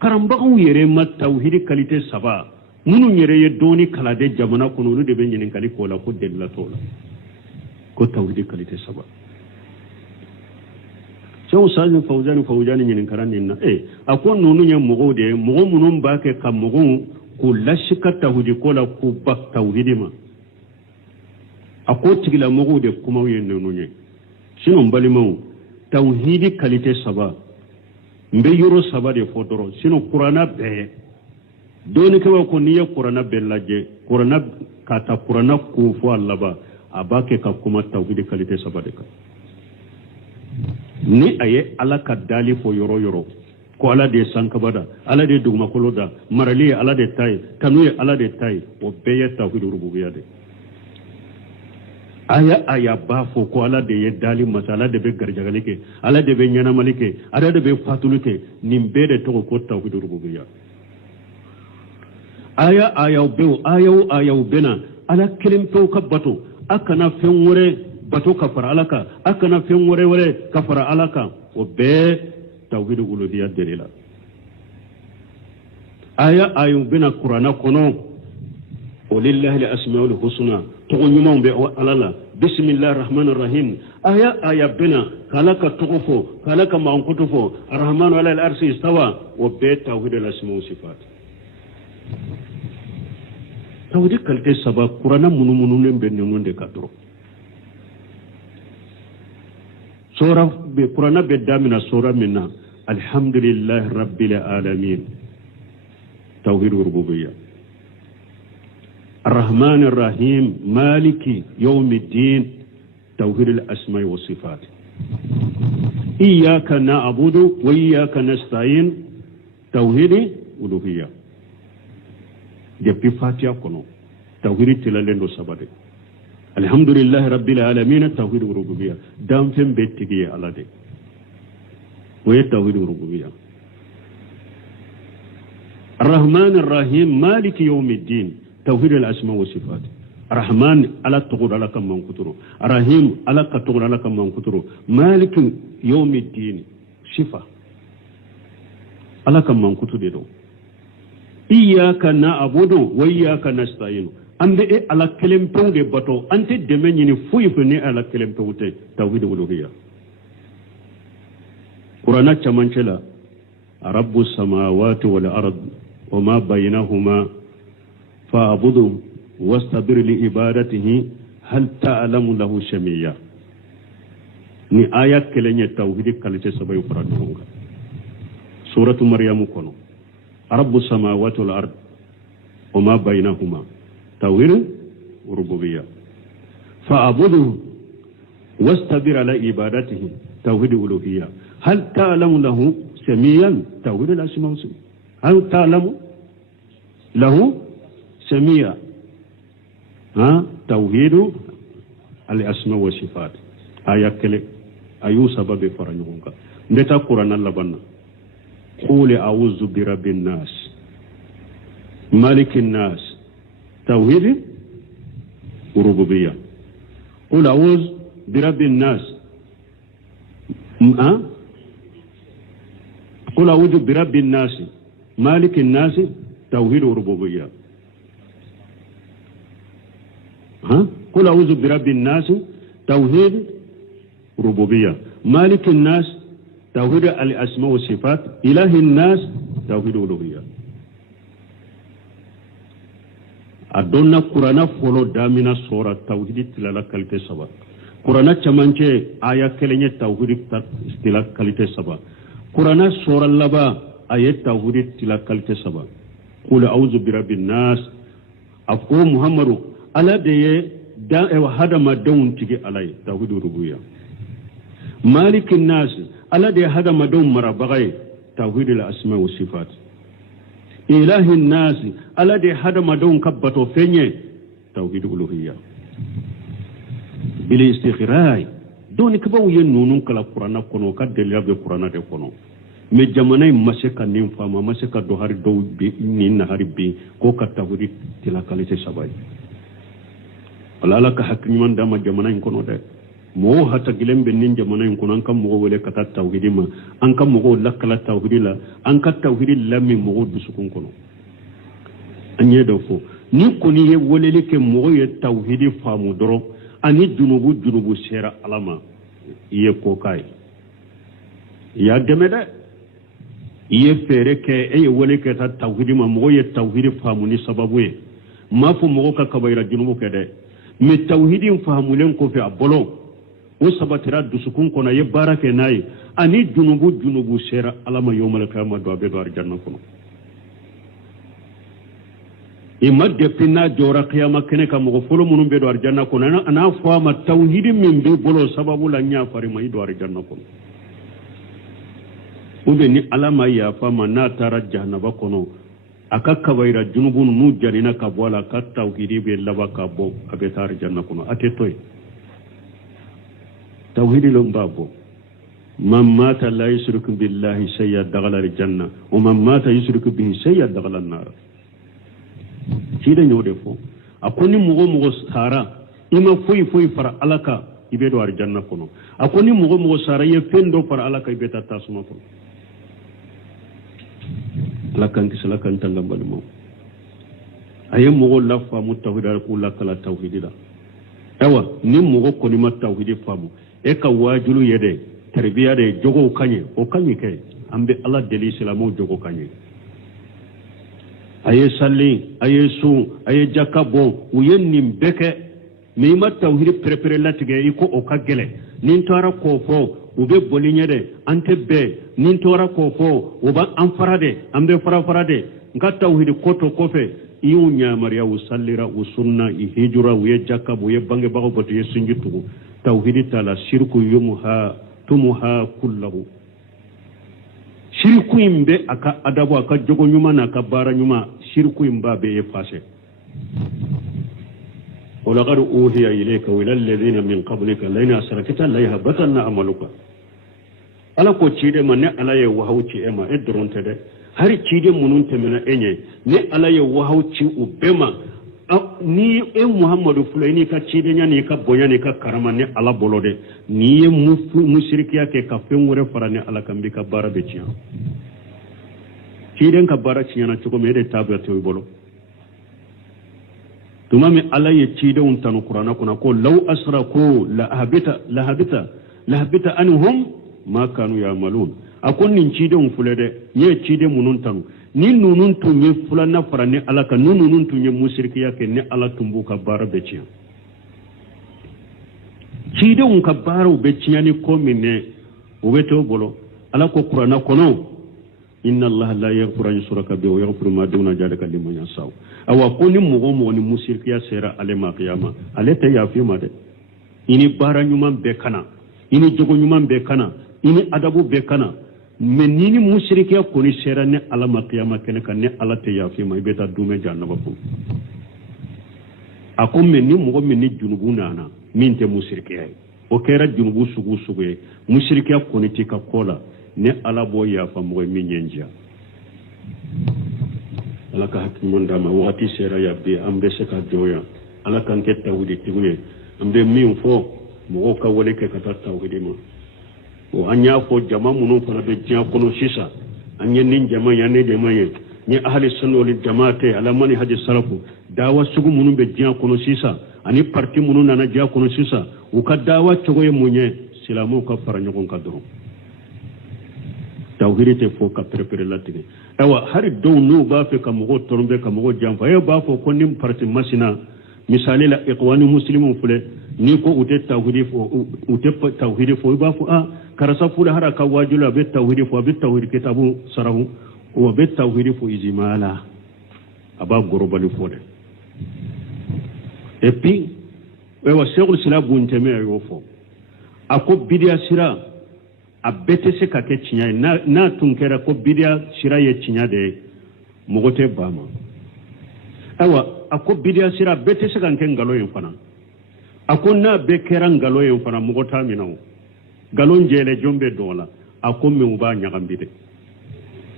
karamba ko yere ma tawhidi qualité saba munu yere ye doni kala de jamana kono no de be nyin kali ko la ko de la tola ko tawhidi qualité saba so sanin fawzani nyin karan na akon nonu nya mogo de mogo munun ba ke kamogo ko lashika tawhidi ko la ko ba tawhidi ma ako tigila mogo de kuma yen nonye sinon balimau tawhidi qualité saba mbe yoro saba de fodoro sinon qur'ana be doni ko niya qur'ana be laje qur'ana kata qur'ana ko fo Allah ba abake ka kuma tawhidi qualité saba de ka ni aye ala ka dali fo yoro ko ala de sankabada ala de dugma koloda marali ala de tay kanuye ala de tay o beye tawhid rububiyya de aya ba fo ko ala de dali masala de be garjagalike ala de be nyana malike ala de be fatulike nimbe de to ko tawhid rububiyya aya bena ala kelim to kabato akana fenwore bato kafara alaka akana fenwore kafara alaka o be tawhid uluhiyya delila aya bena qur'ana kono walillahi al-asmaul husna to nyuma be alala bismillahir rahmanir rahim aya bena kalaka tokofo kalaka mankutufo arrahmanu ala al-arshi istawa wa be tawhid al-asma sifat tawhid kalte saba qur'ana mununu nembe nunde kadro sura be qur'ana be damina sura minna alhamdulillahi rabbil alamin tawhid rububiyya الرحمن الرحيم مالك يوم الدين توحيد الأسماء والصفات إياك نعبد وإياك نستعين توحيد الألوهية depuis Fatiha kono tawhid tilalendo sabade alhamdulillah rabbil alamin tawhid rububiyya dam fem betigi alade way tawhid rububiyya الرحمن الرحيم مالك يوم الدين توحيد الاسماء والصفات الرحمن على تقول على كم من كتره الرحيم على تقول على كم من كتره مالك يوم الدين صفه على كم من كتره إياك نعبد وإياك نستعين أمد على كلمة تونج بتو أنت دمني فويفني على كلمة تونج توحيد الألوهية قرآن كمانشلا رب السماوات والأرض وما بينهما فاعبده واستبر لعبادته هل تعلم له سميا ni ayat kelenye tawhid kalite sabay qur'an suratu maryam kono رب السماوات والأرض وما بينهما توحيد ربوبية فاعبده واستبر على عبادته توحيد ألوهية هل تعلم له سميا توحيد الأسماء هل تعلم له سميا توحيد الأسماء والصفات آيات كله أيو سبب فرنجونك نتا قرآن الله بنا قول أعوذ برب الناس مالك الناس توحيد وربوبية قول أعوذ برب الناس قول أعوذ برب الناس مالك الناس توحيد وربوبية قول أعوذ برب الناس توحيد ربوبية مالك الناس توحيد الأسماء والصفات إله الناس توحيد الألوهية أدونا قرآن فولو دامنا سورة توحيد تلالا كالتي سبا قرآن چمانچه آية كلنية توحيد تلالا كالتي سبا قرآن سورة لبا آية توحيد تلالا كالتي سبا قول أعوذ برب الناس afko muhammadu ala de ye da hada ma dawun tigi alai tawhid rububiyya malikin nas ala de hada ma dawun marabagai tawhid al asma wa sifat ilahin nas ala de hada ma dawun kabbato fenye tawhid uluhiyya bil istikhraj doni kabaw yen nunun kala qur'ana kono kadel yabe qur'ana de kono me jamanay maseka nim fama maseka do hari do bi ni na hari bi ko ka tawhid tilakalite sabai alala ka hakki man dama jamanay kono de mo hata gilembe nin jamanay kono an kam mo wele kata tawhid ma an kam mo lakala tawhid la an ka tawhid la mi mo dusukun kono anye do fo ni ko ni ye wolele ke mo ye tawhid famu doro ani junubu sera alama iye ko kai ya demede iye fere ke eye wole ke ta tawhid ma mo ye tawhid famu ni sababu ye ma fu mo ka kabaira junubu ke de me tawhidin famu len ko fi abolo o sabatira dusukun kono ye barake nayi ani junubu sera alama yawmal qiyamah do be do arjanna kono imadde pinna jora qiyama kene kam go folo munum be do arjanna kono ana fama tawhidin min be bolo sababu la nya fari mai do arjanna kono ube ni alama ya fama na tara jahannaba kono aka kabaira junubun nu janina ka bola ka tawhidi be laba ka bo abe tar janna kono ate toy tawhidi lo mbabo man mata la yushriku billahi shay'a daghala al janna wa man mata yushriku bihi shay'a daghala an nar cida ñode fo akoni mogo sara ima foyi fara alaka ibe do arjanna kono akoni mogo sara ye pendo fara alaka ibe ta tasuma kono lakan kisala kan tangam balmo aye mogo la famu tawhid ko la kala tawhidida ewa ni mogo ko ni ma tawhid famu e ka wajulu yede tarbiya de jogo kanye o kanye ke ambe ala deli islamu jogo kanye aye salli aye su aye jakabo uyen nim beke mi ma tawhid prepare latige iko o kagele nin tora ko fo ube bolinyede ante be nin tora ko fo uba amfarade ambe farade nga tawhid koto kofe iyu nyamariya usallira usunna ihijura uye jakabo uye bange bago boto yesinjitu tawhid tala shirku yumha tumuha kullahu shirku imbe aka adabu aka jogo nyuma na aka bara nyuma shirku imba be efase wala qad uhiya ilayka wa ilal ladina min qablika la in asrakta la yahbatanna amaluka ala ko cide man ne ala ye wahawci e ma edronte de hari cide munun temena enye ne ala ye wahawci ubema ni e muhammadu fulaini ka cide nyani ka boyani ka karama ne ala bolode ni e musrikiya ke ka fenwure farane ala kambi ka bara be ciya ciden ka bara ciya na cuko me de tabra to bolo tuma mi ala ye cide un tanu qur'ana kuna ko law asraku la habita anhum ma kanu ya'malun akon nin cide un fulede ye cide munun tanu ni nunun tunye fulana farane ala ka nunun tunye musrikiya ke ne ala tumbu ka bara be ciya cide un ka bara be ciya ni ko minne o weto bolo ala ko qur'ana kono inna allaha la yaghfiru an yushraka bihi wa yaghfiru ma duna dhalika liman yasha awa koni mo ni musrikiya sera ale ma qiyama ale ta yafi ma de ini bara nyuma be kana ini jogo nyuma be kana ini adabu be kana menini musrikiya koni sera ne ala ma qiyama kene kan ne ala ta yafi ma ibeta dume jannaba ko akom menni mo menni junubu nana minte musrikiya o kera junubu sugu musrikiya koni tika kola ne ala bo ya fa mo mi nyenja ala ka hakimon dama wati sera ya be ambe se ka joya ala kan ke tawdi tigune ambe mi fo mo ka wole ke ka tawdi mo o anya fo jama munun fana be jiya kono sisa anya nin jama ya ne de maye ni ahli sunna wal jamaate ala mani haji salafu dawa sugu munun be jiya kono sisa ani parti munun na jiya kono sisa u ka dawa chogo ye munye silamu ka faranyo kon kadro tawhirite fo ka prepare latine awa hari do no ba fe kam go torbe kam go jamfa e ba fo ko nim parti masina misali la iqwani muslimun fule ni ko ute tawhidi fo ba fo a karasa fu da haraka wajula be tawhidi fo be tawhidi kitabu sarahu o be tawhidi fo izimala aba gorobali fo de et puis wa sheikhul islam bunteme yo fo ako bidia sira a bete se ka ke cinya na tunkera ko bidia sira ye cinya de mogote bama awa ako bidia sira bete se kan ken galo yin fana ako na be keran galo yin fana mogota minawo galon jele jombe dola ako me uba nyagambi de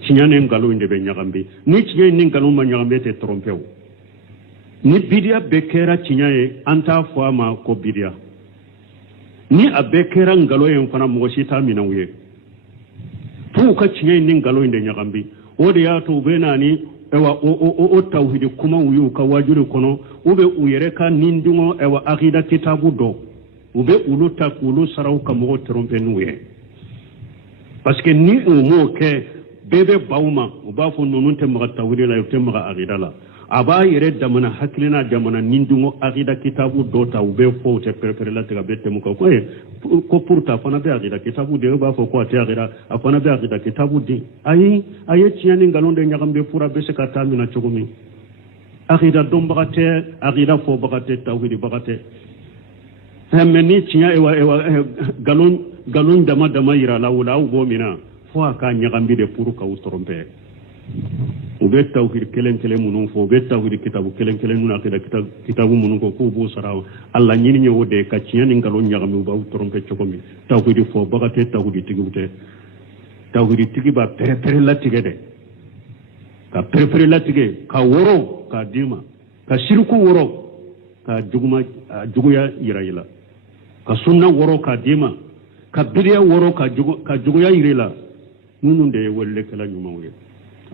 cinya ne galo inde be nyagambi ni cinya ni galo ma nyagambe te trompeo ni bidia be kera cinya e anta fo ma ko bidia ni a be kera ngalo yin fana mogoshi ta minawye fu ka cinya ni galo inde nyagambi o de ya to be nani ewa o tawhidi kuma uyu ka wajuri kono ube uyere ka nindungo ewa akida kitabu do ube ulu takulu sarau ka mo trompe nuye parce que ni mo ke bebe bauma uba fo nonunte maga tawhidi la yote maga akida la aba yere damana hakilina damana nindungo akida kitabu do ta ube fo te prepare la te gabete mo ko ko pourta fana be akida kitabu de ba fo ko te akida afana be akida kitabu de ayi tiani ngalonde nyakambe pura be se katami na chogomi akida dom bagate akida fo bagate tawhidi bagate hameni tiya ewa galon dama ira la wala u mina fo aka nyakambe de puru ka utrompe ube tawhid kelen munun fo be tawhid kitabu kelen nuna akida kitabu munun ko bo saraw alla nyini nyewode ka tiani ngalon nyakame ba utrompe chogomi tawhid fo bagate tawhid tigute tawhid tigiba pere la tigede ka pere la tige ka woro ka dima ka shirku woro ka juguya yirayila ka sunna woro ka dima ka bidiya woro ka juguya yirayila nunun de wolle kala nyumawe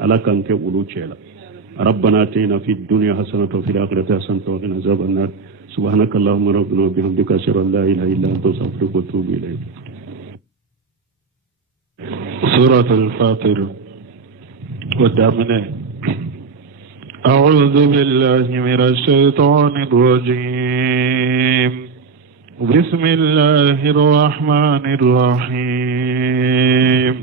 ala kan ke ulu chela ربنا آتنا في الدنيا حسنة وفي الآخرة حسنة وقنا عذاب النار سبحانك اللهم ربنا وبحمدك أشهد أن لا إله إلا أنت أستغفرك وأتوب إليك سورة الفاطر ودامنا أعوذ بالله من الشيطان الرجيم بسم الله الرحمن الرحيم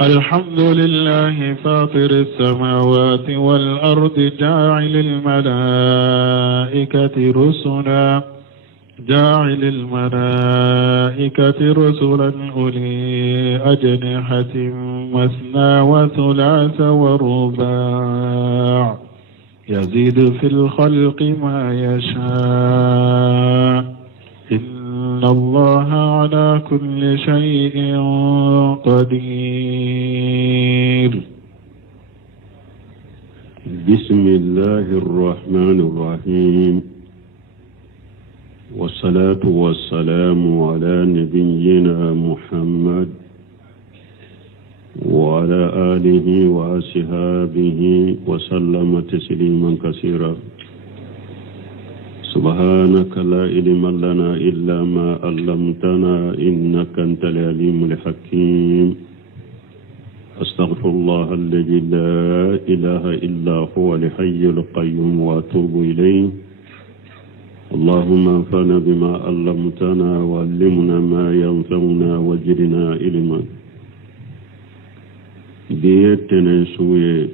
الحمد لله فاطر السماوات والأرض جاعل الملائكة رسلا أولي أجنحة مثنى وثلاث ورباع يزيد في الخلق ما يشاء إن الله على كل شيء قدير بسم الله الرحمن الرحيم والصلاة والسلام على نبينا محمد وعلى آله وأصحابه وسلم تسليما كثيرا سبحانك لا علم لنا إلا ما علمتنا إنك أنت العليم الحكيم أستغفر الله الذي لا إله إلا هو الحي القيوم وأتوب إليه اللهم انفعنا بما علمتنا وعلمنا ما ينفعنا وزدنا علما ديتنا سوية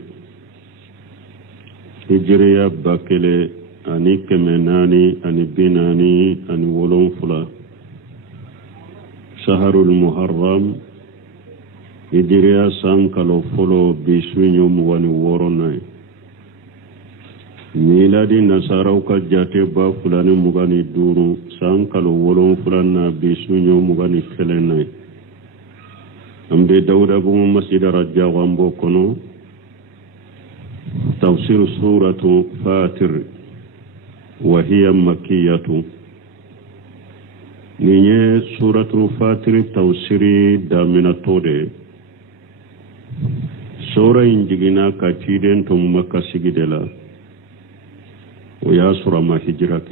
هجريا باكلي أني كمناني أني بناني أني ولون فلا شهر المحرم هجريا سانكالو فلو بيسوينيوم واني وروناي miladi nasaraw ka jate ba fulani mugani duru san kalo wolon fulanna bisunyo mugani kelena ambe dawda bu masjid rajja wambo kono tafsir suratu fatir wa hiya makkiyatu niye suratu fatir tafsiri damina tode sura injigina ka tiden to makka sigidela وياسر ما هجرك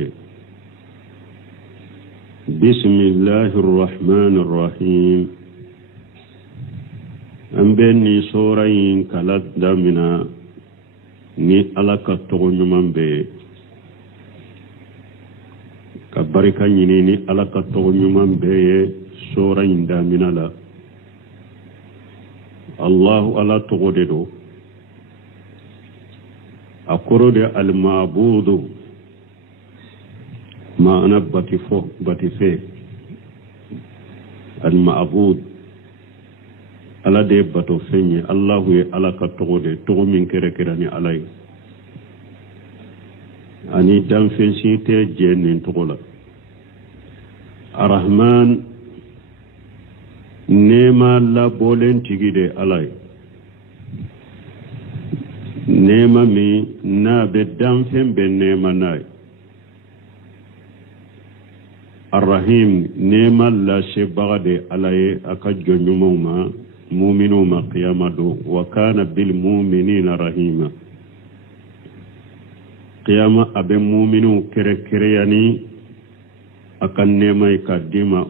بسم الله الرحمن الرحيم أم بني سورين كالات دامنا ني ألاك تغني من بي كبارك نيني ألاك تغني من بي سورين دامنا لا الله ألا تغددو أقرد المعبود ما أنا باتفه المعبود ala de bato fenye Allahu ye ala ka togo de togo min kere kere ni ala ye ani dan fensi te je nin togo la arrahman nema la bolen tigi de ala ye nema mi na be dan fen be nema na ye arrahim nema la shebaga de ala ye aka jonyumaw ma مؤمنو ما قيامة وكان بالمؤمنين رحيما قيامة أبي مؤمنو كرياني أكن نيما يكاديما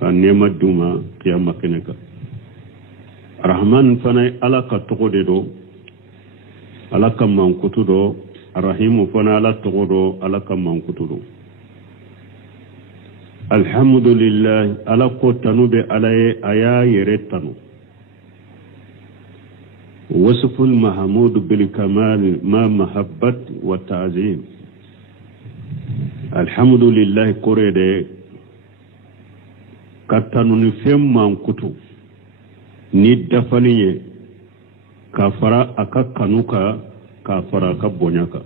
كان نيما دوما قيامة كنكا رحمن فناي ألا كتقودو ألا كمان كتودو الرحيم فنا ألا تقودو ألا كمان كتودو الحمد لله على قوتنو بألاي آيا يرتنو وصف المحمود بالكمال ما محبة وتعظيم الحمد لله كوريدي كتنو نفهم من كتو ندفني كفرا أكا كنوكا كفرا كبونيكا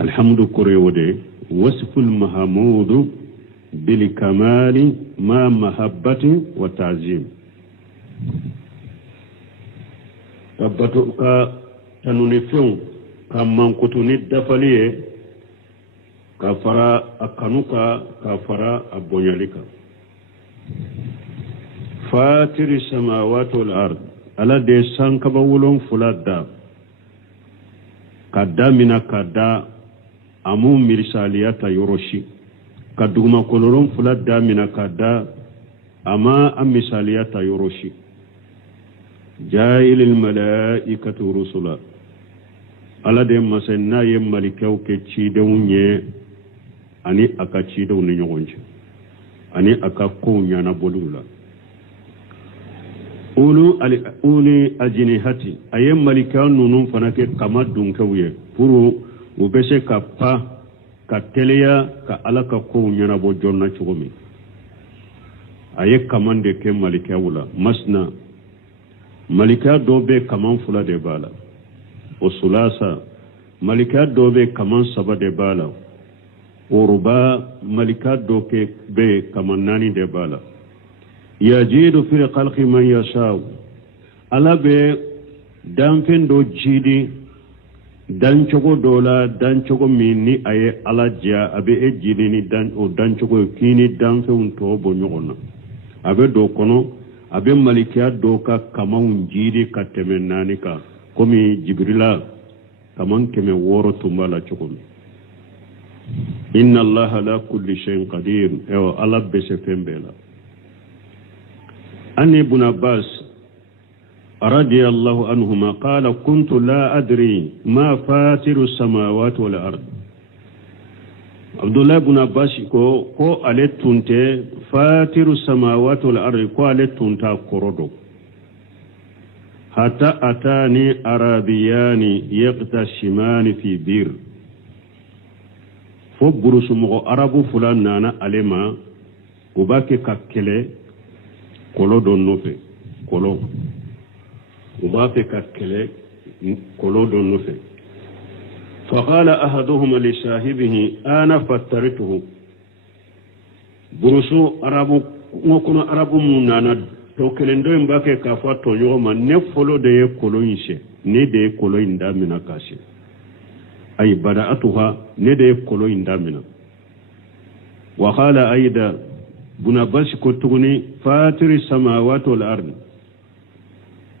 الحمد كوريودي وصف المحمود بالكمال ما محبة وتعظيم ربطك تنونفون كمان كتوني الدفلية كفرا أكنوك كفرا أبونيالك فاتر السماوات والأرض على دي سانكبولون فلادا كدا من كدا amu mirsaliyata yoroshi kaduguma koloron fula damina kada ama am misaliyata yoroshi jailil malaikatu rusula ala de masenna ye malikaw ke ciidewunye ani aka ciidew ni nyogonje ani aka ko nyana bolula uli ajnihati aye malikaw nunun fanake kama dunkawye puru ubese ka pa ka teleya ka alaka ko nyana bo jonna chugumi aye kamande ke malika wula masna malika dobe kaman fula de bala o sulasa malika dobe kaman saba de bala o ruba malika doke be kaman nani de bala yajidu fi khalqi man yasha ala be danfen do jidi dancogo dola dancogo minni aye alaja abe ejili ni dan o dancogo kini danfeun to bo nyogona abe do kono abe malikiya do ka kamaun jiri ka temenani ka komi jibrila kaman keme woro tumbala chokomi inna allaha la kulli shay'in qadir ewa ala bese pembela ani ibn abbas رضي الله عنهما قال كنت لا أدري ما فاتر السماوات والأرض عبد الله بن عباس كو ألتونت فاتر السماوات والأرض كو ألتونت كوردو حتى أتاني أرابيان يقتشمان في بير فبرس مغو أرابو فلان نانا ألما وباكي كاكلي كولو دون نوفي كولو وبافك كله كلود النفي فقال أحدهما لصاحبه أنا فترته برسو عربو نكون عربو منانا توكلندو مباكي كافاتو يوما نفولو دي كولوينشي ني دي كولوين دامنا كاشي أي بدأتها ني دي كولوين دامنا وقال أيضا بنابلس كتغني فاتر السماوات والأرض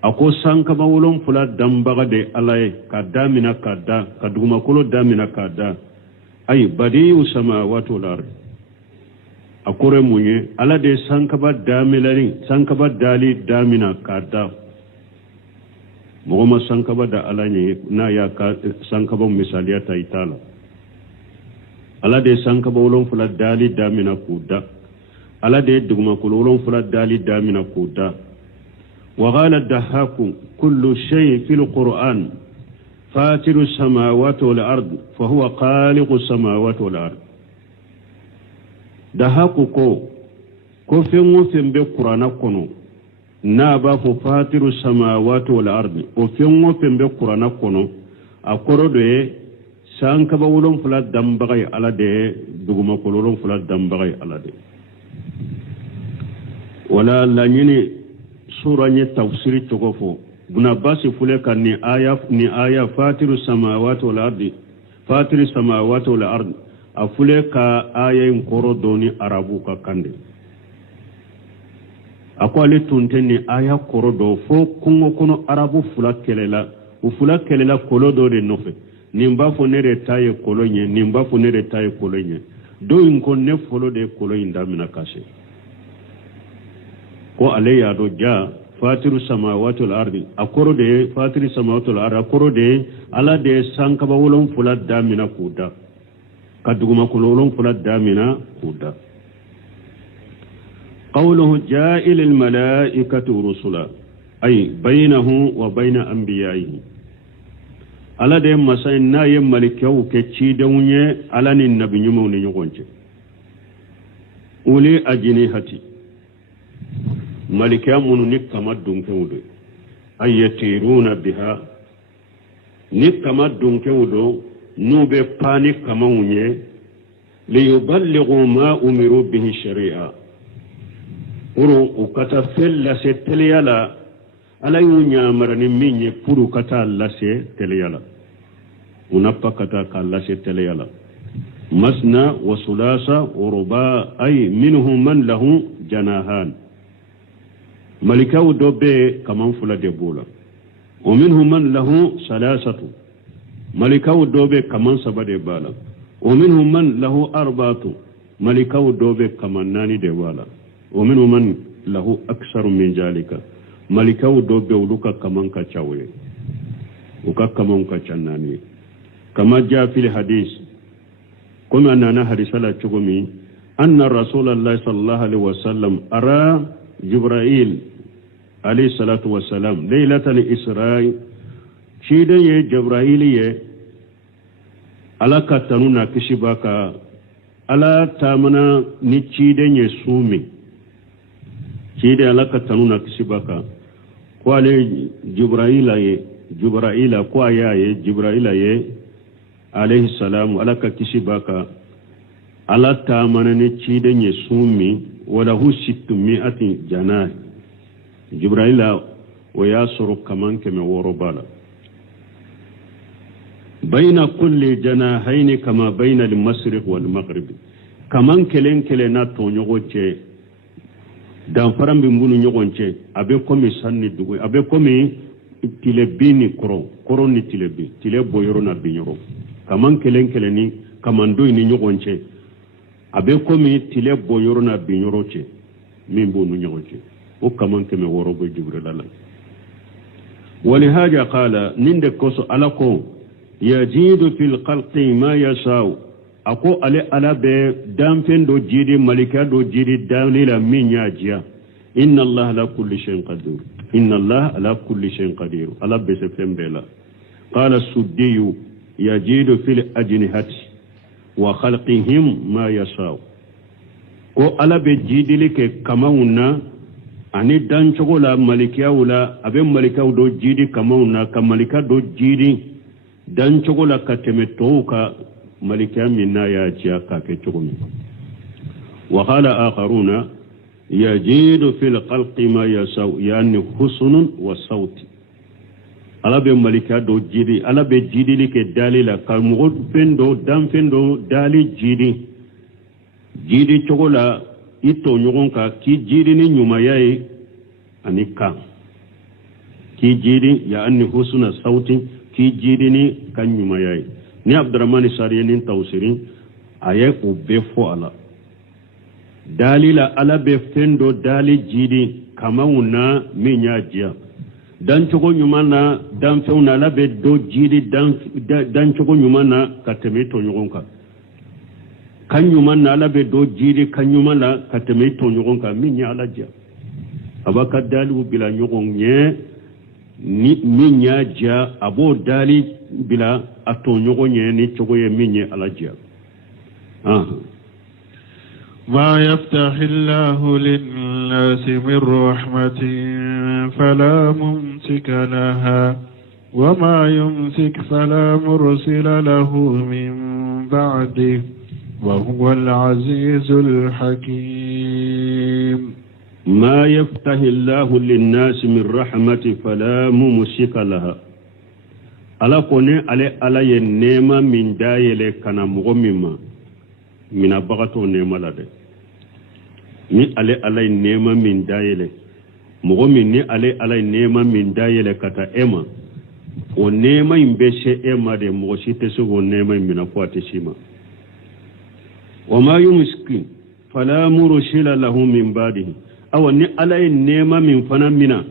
ako sankaba wolon fula dambaga de alaye ka damina kada ka duguma kolo damina kada ay badiu samawati wal ard akore munye ala de sankaba damilari sankaba dali damina kada mogoma sankaba da alanye na ya ka sankaba misaliyata itala ala de sankaba wolon fula dali damina kuda ala de duguma kolo wolon fula dali damina kuda وقال الدهاك كل شيء في القرآن فاتر السماوات والأرض فهو خالق السماوات والأرض da haku ko fen be qur'ana kono na ba fo fatiru samawati wal ardi o fen be qur'ana kono a korodo e sanka ba wolon fula dambagay ala de duguma ko wolon fula dambagay ala de wala la nyini sura nye tafsiri togo fo buna basi fule kan ni aya fatiru samawati wal ardi fatiru samawati wal ardi afule ka aya koro doni arabu ka kande akwali tunteni aya koro do fo kungo kono arabu fula kelela kolo do de nofe nimba fo nere taye kolonye nimba fo nere taye kolonye do inko ne folo de kolonye ndamina kashe ko aleya do ja fatiru samawati wal ardi akoro de fatiru samawati wal ardi akoro de ala de sankaba wolon fula damina kuda kaduguma kololon fula damina kuda قوله جائل الملائكة رسلا أي بينه وبين أنبيائه على دي مسائل نايم ملكيو كتشي دوني على النبي نمو نيغونج أولي أجنيهتي ملكيا منو نكمدون كودو أي يتيرون بها نكمدون كودو نوبي باني كموني ليبلغوا ما أمروا به الشريعة puru ukata fella se teleyala ala yunya marani minye puru kata lase teleyala unappa kata ka lase teleyala masna wa sulasa wa ruba ay minhum man lahu janahan malika udobe kaman fula de bola wa minhum man lahu salasatu malika udobe kaman sabade bala wa minhum man lahu arbatu malika udobe kaman nani de bala ومنهم من له أكثر من ذلك ملكه دوبه ولوكا كمان كتشاوي وكا كمان كتشاناني كما جاء في الحديث كما أننا رسالة تقومي أن رسول الله صلى الله عليه وسلم أرى جبرائيل عليه الصلاة والسلام ليلة الإسراء شيدا جبرائيل على كتنونا كشباكا على تامنا نتشيدا يسومي شيء على كتنونا كسبك قال جبرائيل قايا جبرائيل عليه السلام على كسبك على تامن شيء يسومي وله 600 جناح جبرائيل وياسر كمان كما وربالا بين كل جناحين كما بين المشرق والمغرب كمان كلنا تونيوغوتشي dan faram bi mbunu nyogonche abe komi sanni dugo abe komi tilebi ni koro ni tile boyoro na binyoro kaman kelen ni kamando ni nyogonche abe komi tile boyoro na binyoro che min bunu nyogonche o kaman keme woro go jibril Allah ولهذا قال نند كوسو alako yajidu fil khalqi ma yashau ako ale ala be damfen do jidi malika do jidi dalila minya jia inna allah ala kulli shay'in qadir inna allah ala kulli shay'in qadir ala be se fembela qala suddiyu yajidu fil ajnihati wa khalqihim ma yasha ko ala be jidi like kamauna ani dan chogola malikiya wala abe malika do jidi kamauna kamalika do jidi dan chogola katemetoka ملكا منا ياتيا كاكتومي وقال آخرون يجيد في الخلق ما يساو يعني حسن وصوت ala be malika do jidi ala be jidi like dalila kalmugol fendo dam fendo dali jidi chogola ito nyogon ka ki jidi ni nyuma yayi anika ki jidi ya anni husna sauti ki jidi ni kan nyuma yayi ni abdurrahman sariyanin tawsirin aye ko be fo ala dalila ala be fendo dali jidi kamawuna minya jia dan chogo nyumana dan feuna ala be do jidi dan chogo nyumana kateme to nyogonka kan nyumana ala be do jidi kan nyumana kateme to nyogonka minya ala jia abaka dalu bila nyogonye ni min ya ja abo dali bila ato nyogo nye ni chogo ye min ye ala ja ما يفتح الله للناس من رحمة فلا ممسك لها وما يمسك فلا مرسل له من بعده وهو العزيز الحكيم ما يفتح الله للناس من رحمة فلا ممسك لها ala kone ale ala ye nema min dayele kana mogo mimma mina bagato nema la de ni ale ala ye nema min dayele mogo min ni ale ala ye nema min dayele kata ema o nema imbeshe ema de mogo site sugo nema mina kwate shima wama yumskin fala mursila lahu min badihi awa ni ala ye nema min fana mina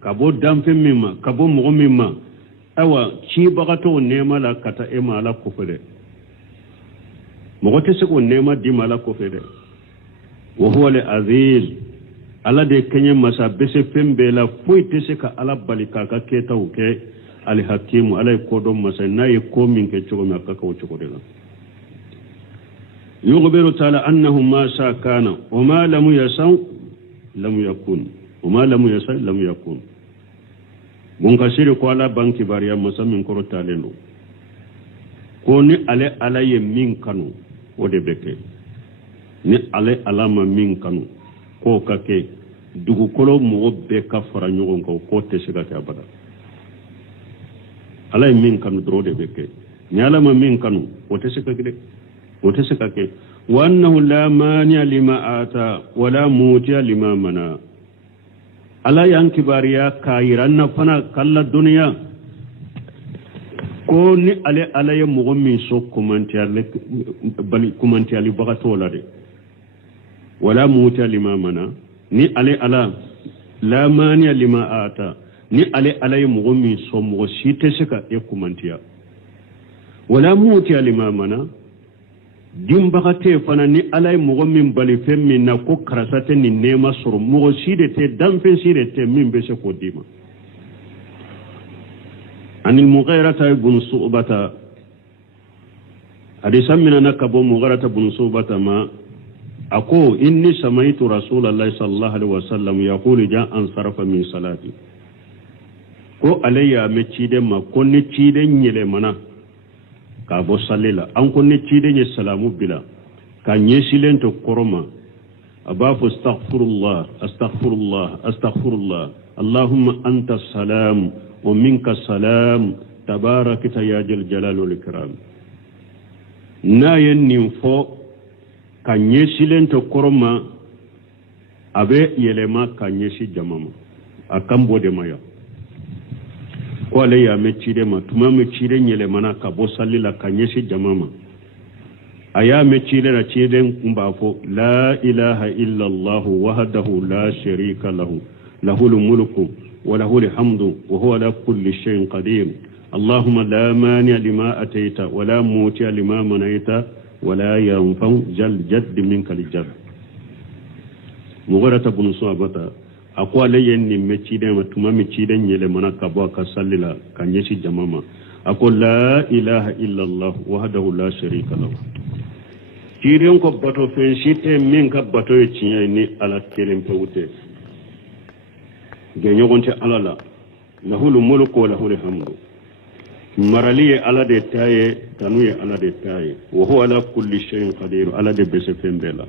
kabo damfe mimma kabo mogo mimma awa ci bagato nema la kata ema la kofede mogo te sugo nema dima la kofede wa huwa al-aziz ala de kenye masa bese fembe la foite se ka ala balika ka keta uke al-hakim ala ko do masa nayi ko min ke chogo mi akaka o chogo de la yughbiru ta'ala annahu ma sha kana wa ma lam yasau lam yakun wa ma lam yasau lam yakun mun ka shiri ko ala banki bariya masa min ko talendo ko ni ale ala ye min kanu o de beke ni ale alama min kanu ko kake dugukolo mo be ka fara nyogon ko te siga ta bada ala min kanu drode beke ni alama min kanu o te siga gide o te siga ke wa annahu la mani lima ata wala muti lima mana ala yan kibariya kairanna fana kala duniya ko ni ale ala ye mo min so kumanti ali bagato la de wala muta lima mana ni ale ala la mani lima ata ni ale ala ye mo min so mo site seka e kumantiya wala muta lima mana dimbagate fana ni ala ye mo min bali fem min na ko karasate ni nema soro mo side te damfe side te min be se ko dima anil mughirata ibn su'bata hadisa min nakabo mughirata ibn su'bata ma أقول إني سمعت رسول الله صلى الله عليه وسلم يقول جاء أنصرف من صلاتي ko alayya me cide ma konni cide nyele mana ka bo salila an konni cide nye salamu bila ka nyesilen to koroma abafu astaghfirullah astaghfirullah astaghfirullah allahumma anta salam wa minka salam tabarakta ya jal jalal wal ikram na yen fo ka nyesilen to koroma abe yelema ka nyesi jamama akambo de maya ko ale ya me cide ma tuma me cide nyele mana ka bo sallila ka nyesi jamama aya me cide na cide mbafo la ilaha illa allah wahdahu la sharika lahu lahul mulku wa lahul hamdu wa huwa ala kulli shay'in qadir اللهم لا مانع لما أتيت ولا موتي لما منعت ولا ينفع جل جد منك الجد مغيرة بن صعبة أقوى لي أني متشيدين وتما متشيدين يلي منا كبوا كسللا كان يشي جماما أقول لا إله إلا الله وحده لا شريك له كيريون كباتو فنشيتي من كباتو يتشيني على كلمة فوتي جنيوغن على لا له الملك وله الحمد maraliye ala de taye tanuye ala de taye wa huwa ala kulli shay'in qadir ala de besefembela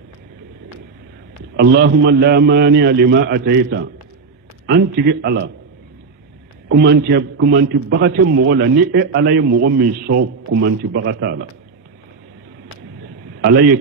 allahumma la mani lima ataita anti ala kumanti bagate mogola ni e ala ye mogo min so kumanti bagata ala ye